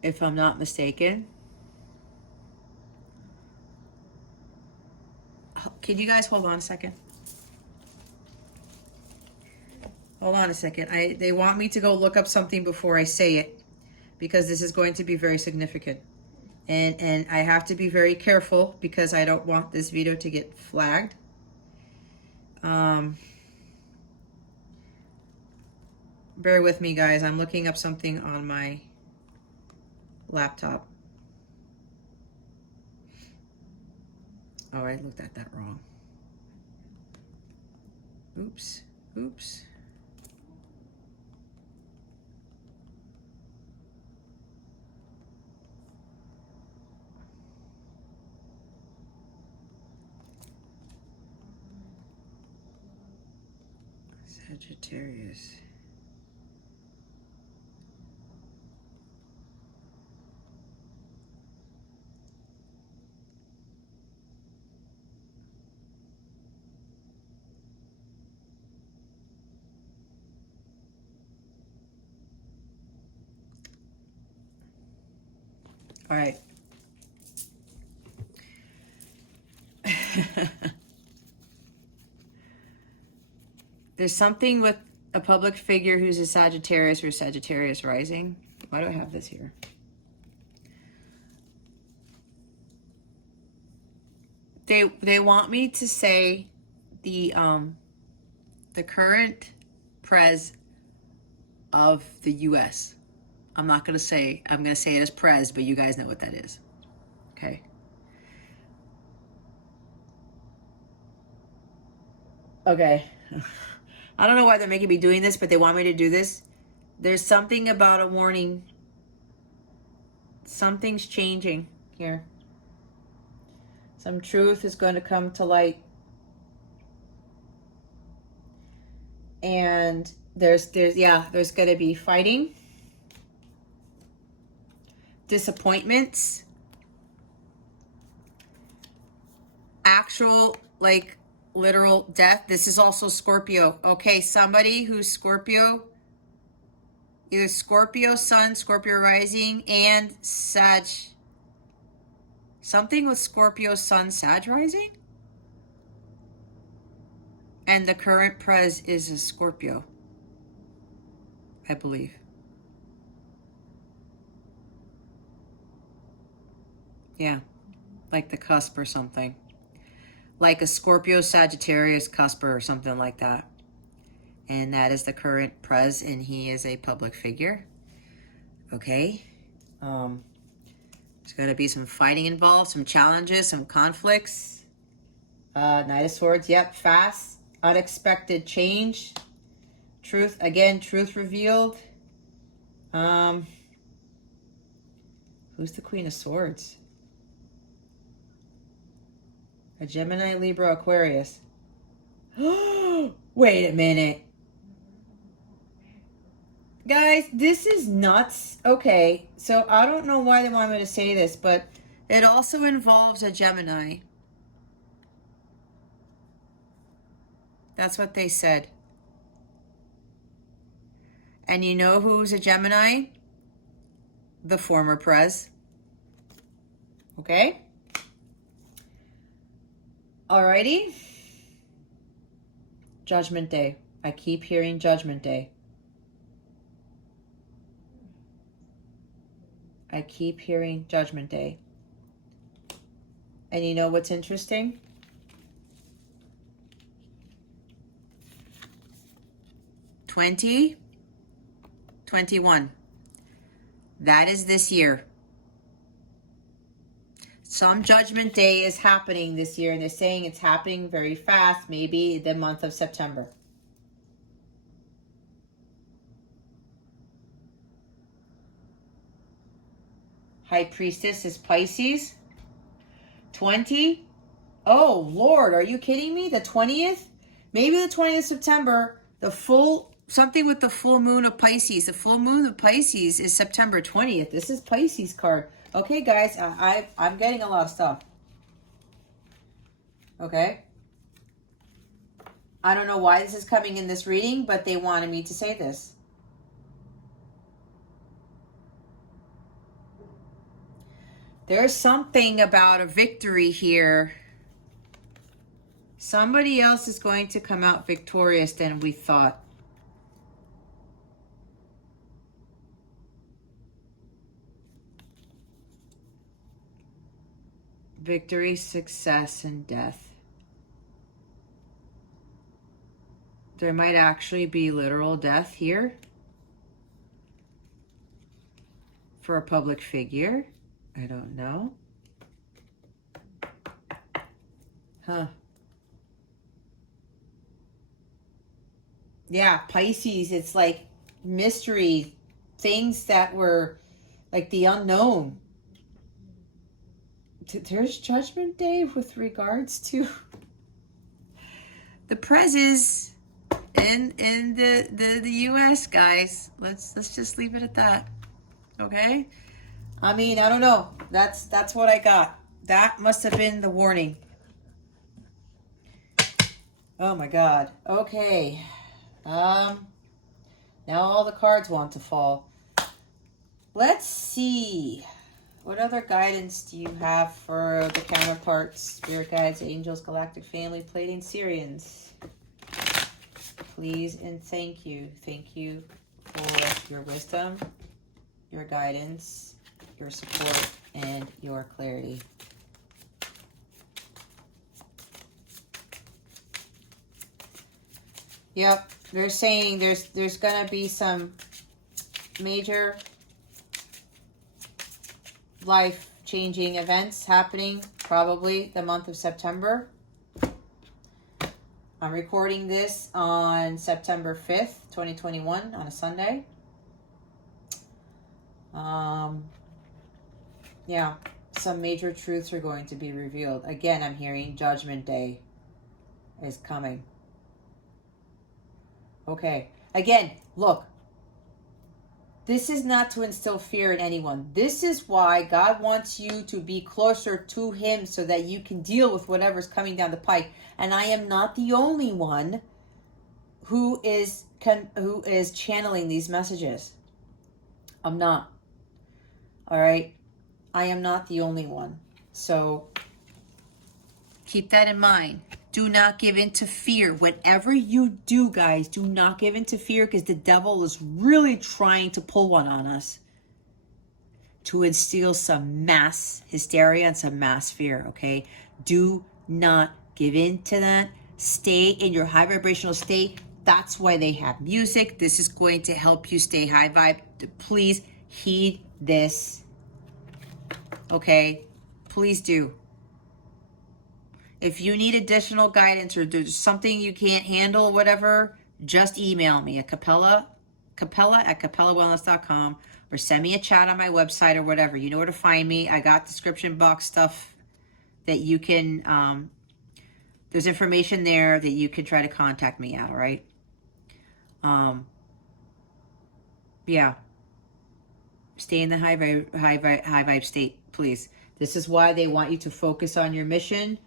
If I'm not mistaken. Can you guys hold on a second? Hold on a second. They want me to go look up something before I say it, because this is going to be very significant. And I have to be very careful because I don't want this video to get flagged. Bear with me, guys. I'm looking up something on my laptop. Oh, I looked at that wrong. Oops. Oops. Sagittarius. All right. There's something with a public figure who's a Sagittarius or Sagittarius rising. Why do I have this here? They want me to say the current pres of the US. I'm not going to say, I'm going to say it as pres, but you guys know what that is. Okay. Okay. I don't know why they're making me doing this, but they want me to do this. There's something about a warning. Something's changing here. Some truth is going to come to light. And there's going to be fighting, disappointments, actual, like, literal death. This is also Scorpio. Okay, somebody who's Scorpio, either Scorpio Sun, Scorpio Rising, and Sag. Something with Scorpio Sun, Sag Rising? And the current pres is a Scorpio, I believe. Yeah, like the cusp or something. Like a Scorpio Sagittarius cusp or something like that. And that is the current pres, and he is a public figure. Okay. There's going to be some fighting involved, some challenges, some conflicts. Knight of Swords, yep, fast, unexpected change. Truth, again, truth revealed. Who's the Queen of Swords? A Gemini, Libra, Aquarius. Wait a minute. Guys, this is nuts. Okay, so I don't know why they want me to say this, but it also involves a Gemini. That's what they said. And you know who's a Gemini? The former pres. Okay? Alrighty. Judgment Day. I keep hearing Judgment Day. I keep hearing Judgment Day. And you know what's interesting? '20, 21. That is this year. Some judgment day is happening this year, and they're saying it's happening very fast, maybe the month of September. High Priestess is Pisces. 20. Oh, Lord, are you kidding me? The 20th? Maybe the 20th of September, the full, something with the full moon of Pisces. The full moon of Pisces is September 20th. This is Pisces card. Okay, guys, I'm getting a lot of stuff. Okay? I don't know why this is coming in this reading, but they wanted me to say this. There's something about a victory here. Somebody else is going to come out victorious than we thought. Victory, success, and death. There might actually be literal death here for a public figure. I don't know. Huh. Yeah, Pisces, it's like mystery, things that were like the unknown. There's Judgment Day with regards to the prezes in the US, guys. Let's just leave it at that. Okay? I mean, I don't know. That's what I got. That must have been the warning. Oh my God. Okay. Now all the cards want to fall. Let's see. What other guidance do you have for the counterparts, spirit guides, angels, galactic family, Pleiadian, Syrians? Please and thank you. Thank you for your wisdom, your guidance, your support, and your clarity. Yep, they're saying there's gonna be some major life-changing events happening probably the month of September. I'm recording this on September 5th, 2021 on a Sunday. Yeah, some major truths are going to be revealed. Again, I'm hearing Judgment Day is coming. Okay. Again, look. This is not to instill fear in anyone. This is why God wants you to be closer to Him so that you can deal with whatever's coming down the pike. And I am not the only one who is channeling these messages. I'm not. All right? I am not the only one. So keep that in mind. Do not give in to fear. Whatever you do, guys, do not give in to fear, because the devil is really trying to pull one on us to instill some mass hysteria and some mass fear, okay? Do not give in to that. Stay in your high vibrational state. That's why they have music. This is going to help you stay high vibe. Please heed this, okay? Please do. If you need additional guidance or there's something you can't handle or whatever, just email me at capella at capellawellness.com, or send me a chat on my website or whatever. You know where to find me. I got description box stuff that you can, there's information there that you can try to contact me at, all right? Yeah. Stay in the high vibe state, please. This is why they want you to focus on your mission,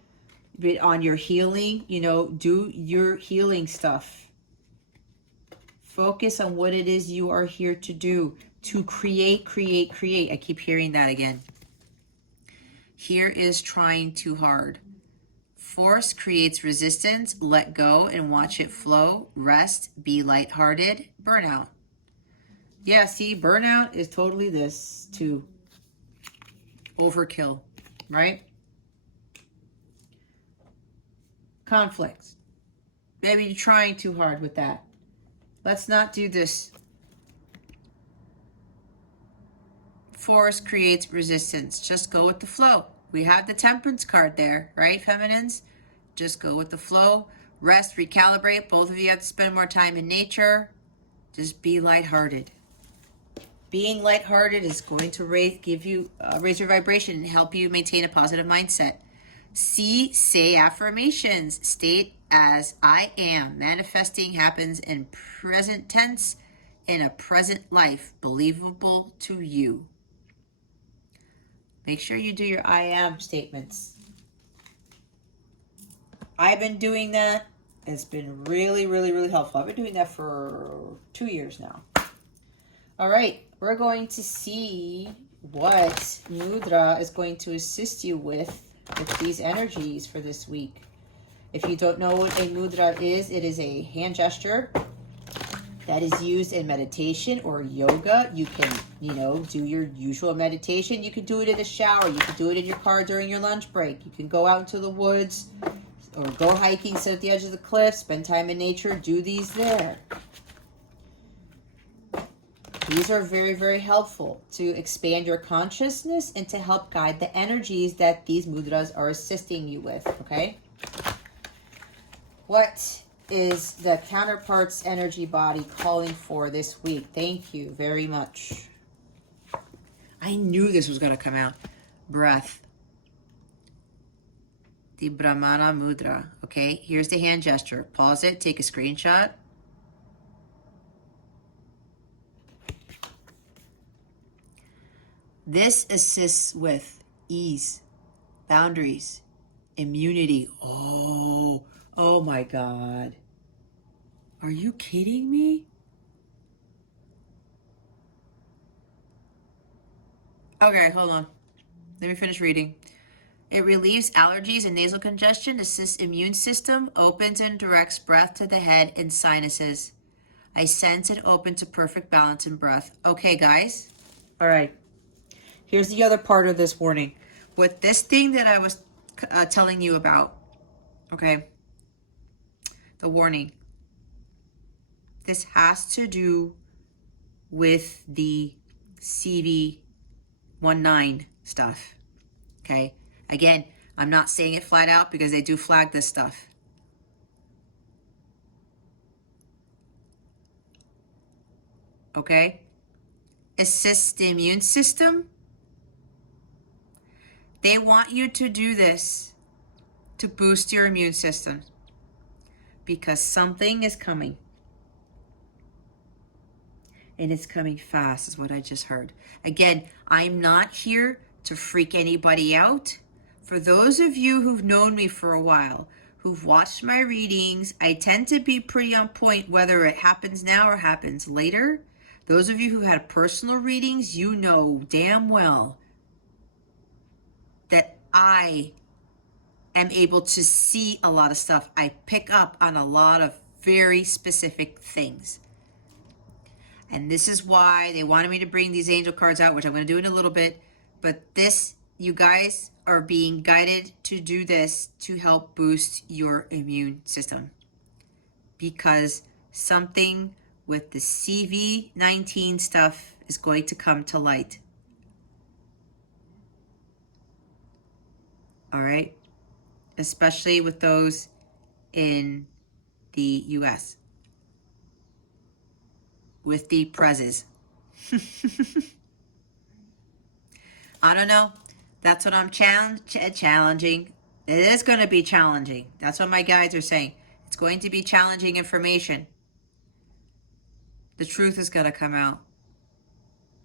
on your healing, you know, do your healing stuff. Focus on what it is you are here to do, to create. I keep hearing that again. Here is trying too hard. Force creates resistance. Let go and watch it flow. Rest, be lighthearted. Burnout. Yeah, see, burnout is totally this too. Overkill, right? Conflicts. Maybe you're trying too hard with that. Let's not do this. force creates resistance. Just go with the flow. We have the Temperance card there, right, feminines? Just go with the flow. Rest, recalibrate. Both of you have to spend more time in nature. Just be lighthearted. Being lighthearted is going to raise your vibration and help you maintain a positive mindset. C, say affirmations. State as I am. Manifesting happens in present tense in a present life. Believable to you. Make sure you do your I am statements. I've been doing that. It's been really, really, really helpful. I've been doing that for 2 years now. All right, we're going to see what mudra is going to assist you with these energies for this week. If you don't know what a mudra is, it is a hand gesture that is used in meditation or yoga. You can, do your usual meditation. You can do it in the shower. You can do it in your car during your lunch break. You can go out into the woods or go hiking, sit at the edge of the cliff, spend time in nature, do these there. These are very, very helpful to expand your consciousness and to help guide the energies that these mudras are assisting you with, okay? What is the Counterpart's energy body calling for this week? Thank you very much. I knew this was going to come out. Breath. The Brahmana Mudra, okay? Here's the hand gesture. Pause it, take a screenshot. This assists with ease, boundaries, immunity. Oh my God. Are you kidding me? Okay, hold on. Let me finish reading. It relieves allergies and nasal congestion, assists immune system, opens and directs breath to the head and sinuses. I sense it open to perfect balance in breath. Okay, guys. All right. Here's the other part of this warning. With this thing that I was telling you about, okay, the warning. This has to do with the CV19 stuff, okay? Again, I'm not saying it flat out because they do flag this stuff. Okay? Assist the immune system. They want you to do this to boost your immune system because something is coming. And it's coming fast is what I just heard. Again, I'm not here to freak anybody out. For those of you who've known me for a while, who've watched my readings, I tend to be pretty on point whether it happens now or happens later. Those of you who had personal readings, you know damn well that I am able to see a lot of stuff. I pick up on a lot of very specific things. And this is why they wanted me to bring these angel cards out, which I'm going to do in a little bit. But this, you guys are being guided to do this to help boost your immune system. Because something with the CV19 stuff is going to come to light. All right? Especially with those in the US. With the prezes. I don't know. That's what I'm challenging. It is going to be challenging. That's what my guides are saying. It's going to be challenging information. The truth is going to come out.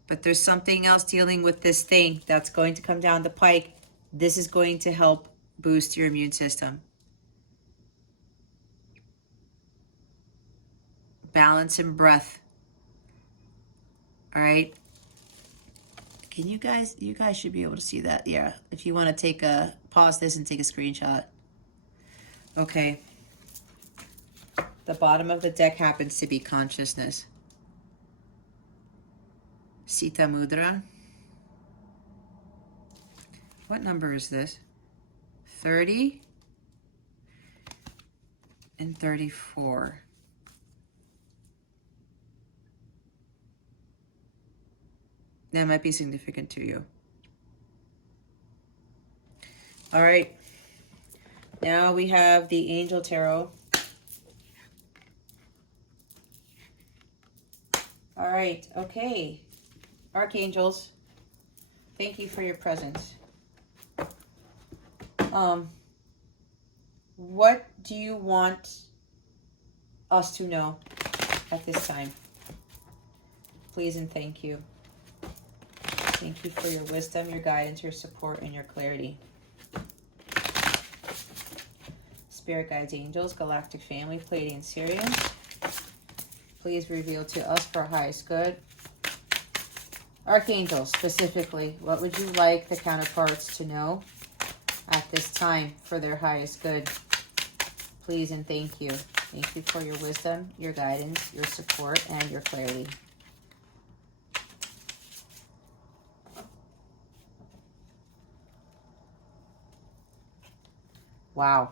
But there's something else dealing with this thing that's going to come down the pike. This is going to help boost your immune system. Balance and breath. All right. Can you guys should be able to see that. Yeah. If you want to pause this and take a screenshot. Okay. The bottom of the deck happens to be consciousness. Sita Mudra. What number is this? 30 and 34. . That might be significant to you. All right. Now we have the Angel Tarot. All right. Okay. Archangels, thank you for your presence. What do you want us to know at this time? Please and thank you. Thank you for your wisdom, your guidance, your support, and your clarity. Spirit guides, angels, galactic family, Pleiadian, Sirians, please reveal to us for our highest good. Archangels, specifically, what would you like the counterparts to know at this time for their highest good? Please and thank you. Thank you for your wisdom, your guidance, your support, and your clarity. Wow.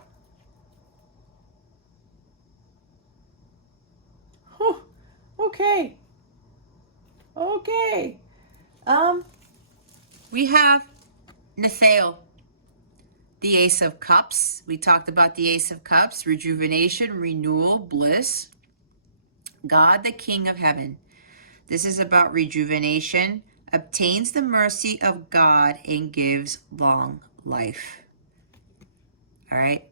Oh, okay. Okay. We have Nathaniel, the Ace of Cups. We talked about the Ace of Cups, rejuvenation, renewal, bliss. God, the King of Heaven. This is about rejuvenation, obtains the mercy of God, and gives long life. All right.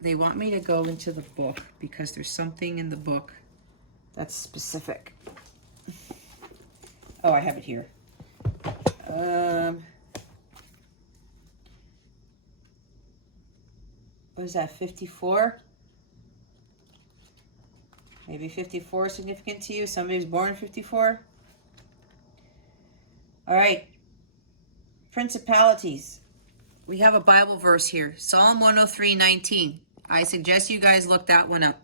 They want me to go into the book because there's something in the book that's specific. Oh, I have it here. What is that, 54? Maybe 54 is significant to you. Somebody's born in 54. All right. Principalities. We have a Bible verse here. Psalm 103:19. I suggest you guys look that one up.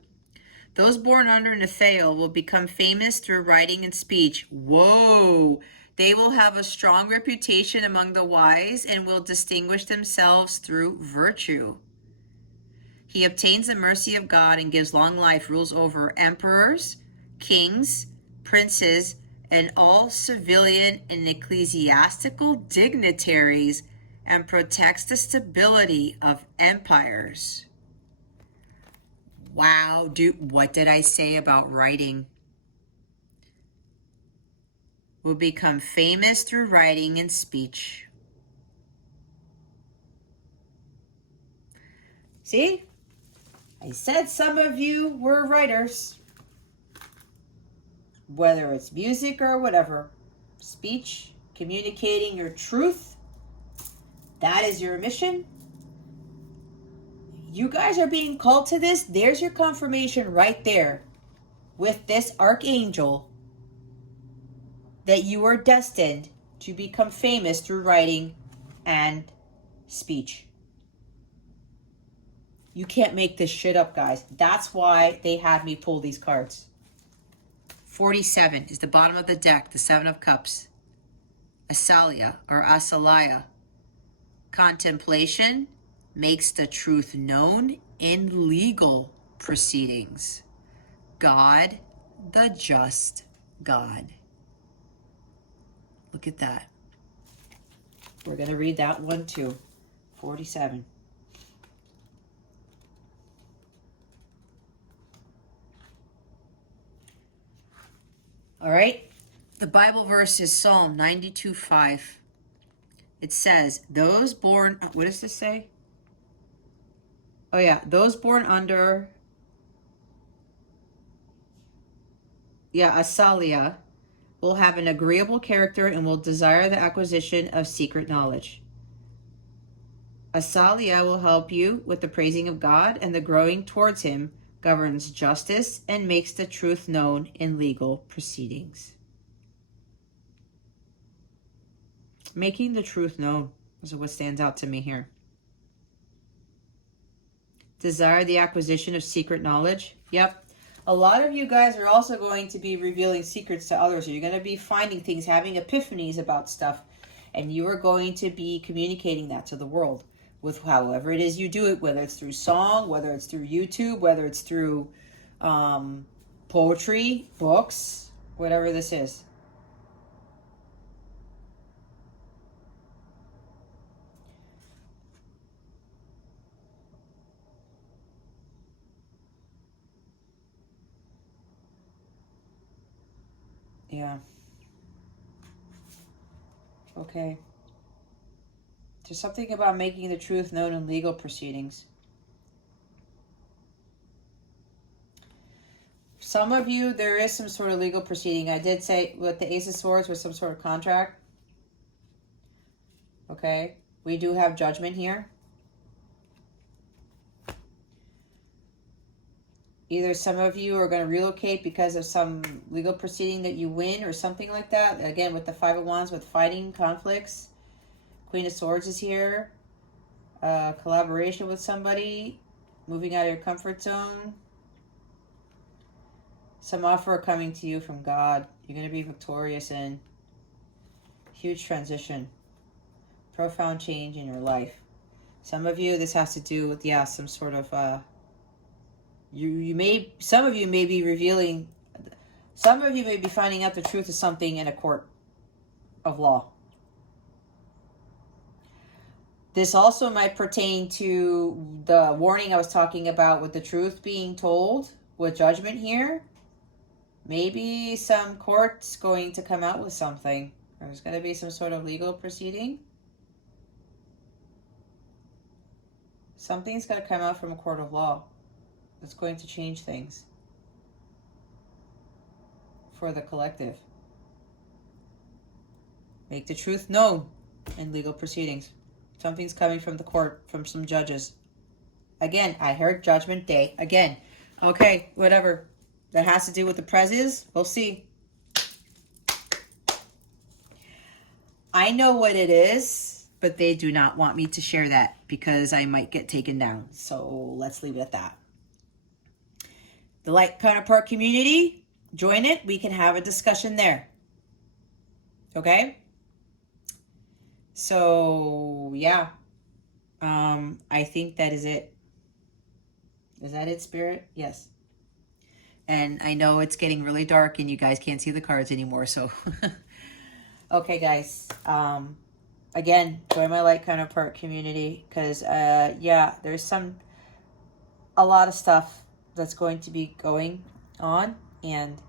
Those born under Nathaniel will become famous through writing and speech. Whoa! They will have a strong reputation among the wise and will distinguish themselves through virtue. He obtains the mercy of God and gives long life, rules over emperors, kings, princes, and all civilian and ecclesiastical dignitaries, and protects the stability of empires. Wow, dude, what did I say about writing? Will become famous through writing and speech. See? I said some of you were writers. Whether it's music or whatever. Speech, communicating your truth. That is your mission. You guys are being called to this. There's your confirmation right there with this archangel that you are destined to become famous through writing and speech. You can't make this shit up, guys. That's why they had me pull these cards. 47 is the bottom of the deck, the Seven of Cups. Asalia or Asalaya. Contemplation makes the truth known in legal proceedings. God, the just God. Look at that. We're going to read that one too. 47. All right. The Bible verse is Psalm 92:5. It says, those born, what does this say? Oh yeah, those born under, Asalia, will have an agreeable character and will desire the acquisition of secret knowledge. Asalia will help you with the praising of God, and the growing towards him governs justice and makes the truth known in legal proceedings. Making the truth known is what stands out to me here. Desire the acquisition of secret knowledge. Yep. A lot of you guys are also going to be revealing secrets to others. You're going to be finding things, having epiphanies about stuff, and you are going to be communicating that to the world with however it is you do it, whether it's through song, whether it's through YouTube, whether it's through poetry, books, whatever this is. Yeah. Okay. There's something about making the truth known in legal proceedings. Some of you, there is some sort of legal proceeding. I did say with the Ace of Swords was some sort of contract. Okay. We do have judgment here. Either some of you are going to relocate because of some legal proceeding that you win or something like that. Again, with the Five of Wands, with fighting, conflicts. Queen of Swords is here. Collaboration with somebody. Moving out of your comfort zone. Some offer coming to you from God. You're going to be victorious in. Huge transition. Profound change in your life. Some of you, this has to do with, yeah, some sort of, some of you may be revealing, some of you may be finding out the truth of something in a court of law. This also might pertain to the warning I was talking about with the truth being told with judgment here. Maybe some court's going to come out with something. There's going to be some sort of legal proceeding. Something's going to come out from a court of law that's going to change things for the collective. Make the truth known in legal proceedings. Something's coming from the court, from some judges. Again, I heard Judgment Day. Again, okay, whatever. That has to do with the prezes. We'll see. I know what it is, but they do not want me to share that because I might get taken down. So let's leave it at that. The Light Counterpart community, join it. We can have a discussion there. Okay? So, yeah. I think that is it. Is that it, Spirit? Yes. And I know it's getting really dark and you guys can't see the cards anymore, so... Okay, guys. Again, join my Light Counterpart community because, yeah, there's a lot of stuff that's going to be going on. And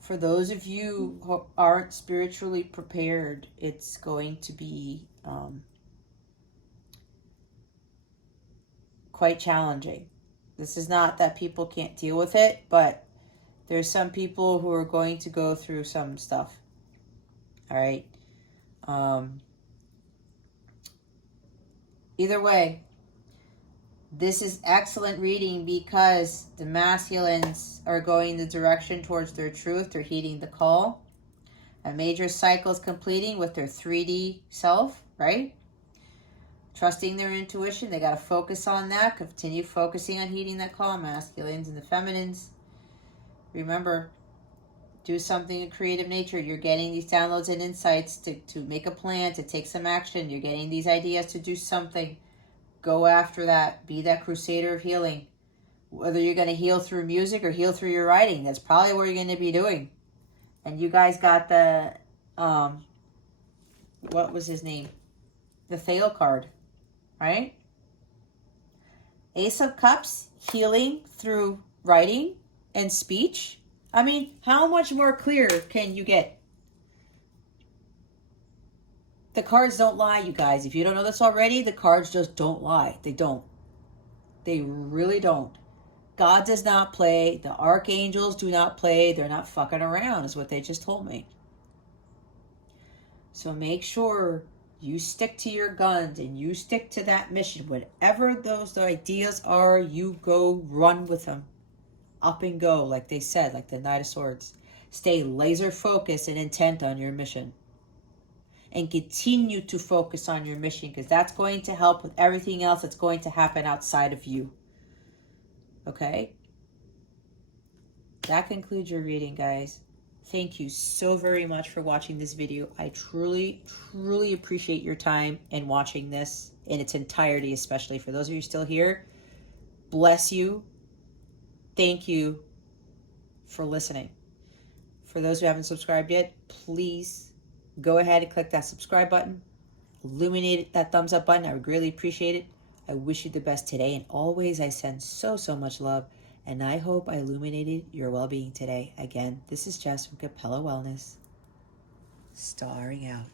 for those of you who aren't spiritually prepared, it's going to be quite challenging. This is not that people can't deal with it, but there's some people who are going to go through some stuff. All right. Either way, this is excellent reading because the masculines are going the direction towards their truth. They're heeding the call. A major cycle is completing with their 3D self, right? Trusting their intuition. They got to focus on that. Continue focusing on heeding that call, masculines and the feminines. Remember, do something in creative nature. You're getting these downloads and insights to make a plan, to take some action. You're getting these ideas to do something. Go after that. Be that crusader of healing. Whether you're going to heal through music or heal through your writing, that's probably what you're going to be doing. And you guys got the, what was his name? The Thale card, right? Ace of Cups, healing through writing and speech. I mean, how much more clear can you get? The cards don't lie, you guys. If you don't know this already, the cards just don't lie. They don't. They really don't. God does not play. The Archangels do not play. They're not fucking around, is what they just told me. So make sure you stick to your guns and you stick to that mission. Whatever those ideas are, you go run with them. Up and go, like they said, like the Knight of Swords. Stay laser focused and intent on your mission. And continue to focus on your mission because that's going to help with everything else that's going to happen outside of you. Okay? That concludes your reading, guys. Thank you so very much for watching this video. I truly, truly appreciate your time and watching this in its entirety, especially for those of you still here. Bless you. Thank you for listening. For those who haven't subscribed yet, please go ahead and click that subscribe button. Illuminate that thumbs up button. I would greatly appreciate it. I wish you the best today, and always I send so, so much love, and I hope I illuminated your well-being today. Again, this is Jess from Capella Wellness, starring out.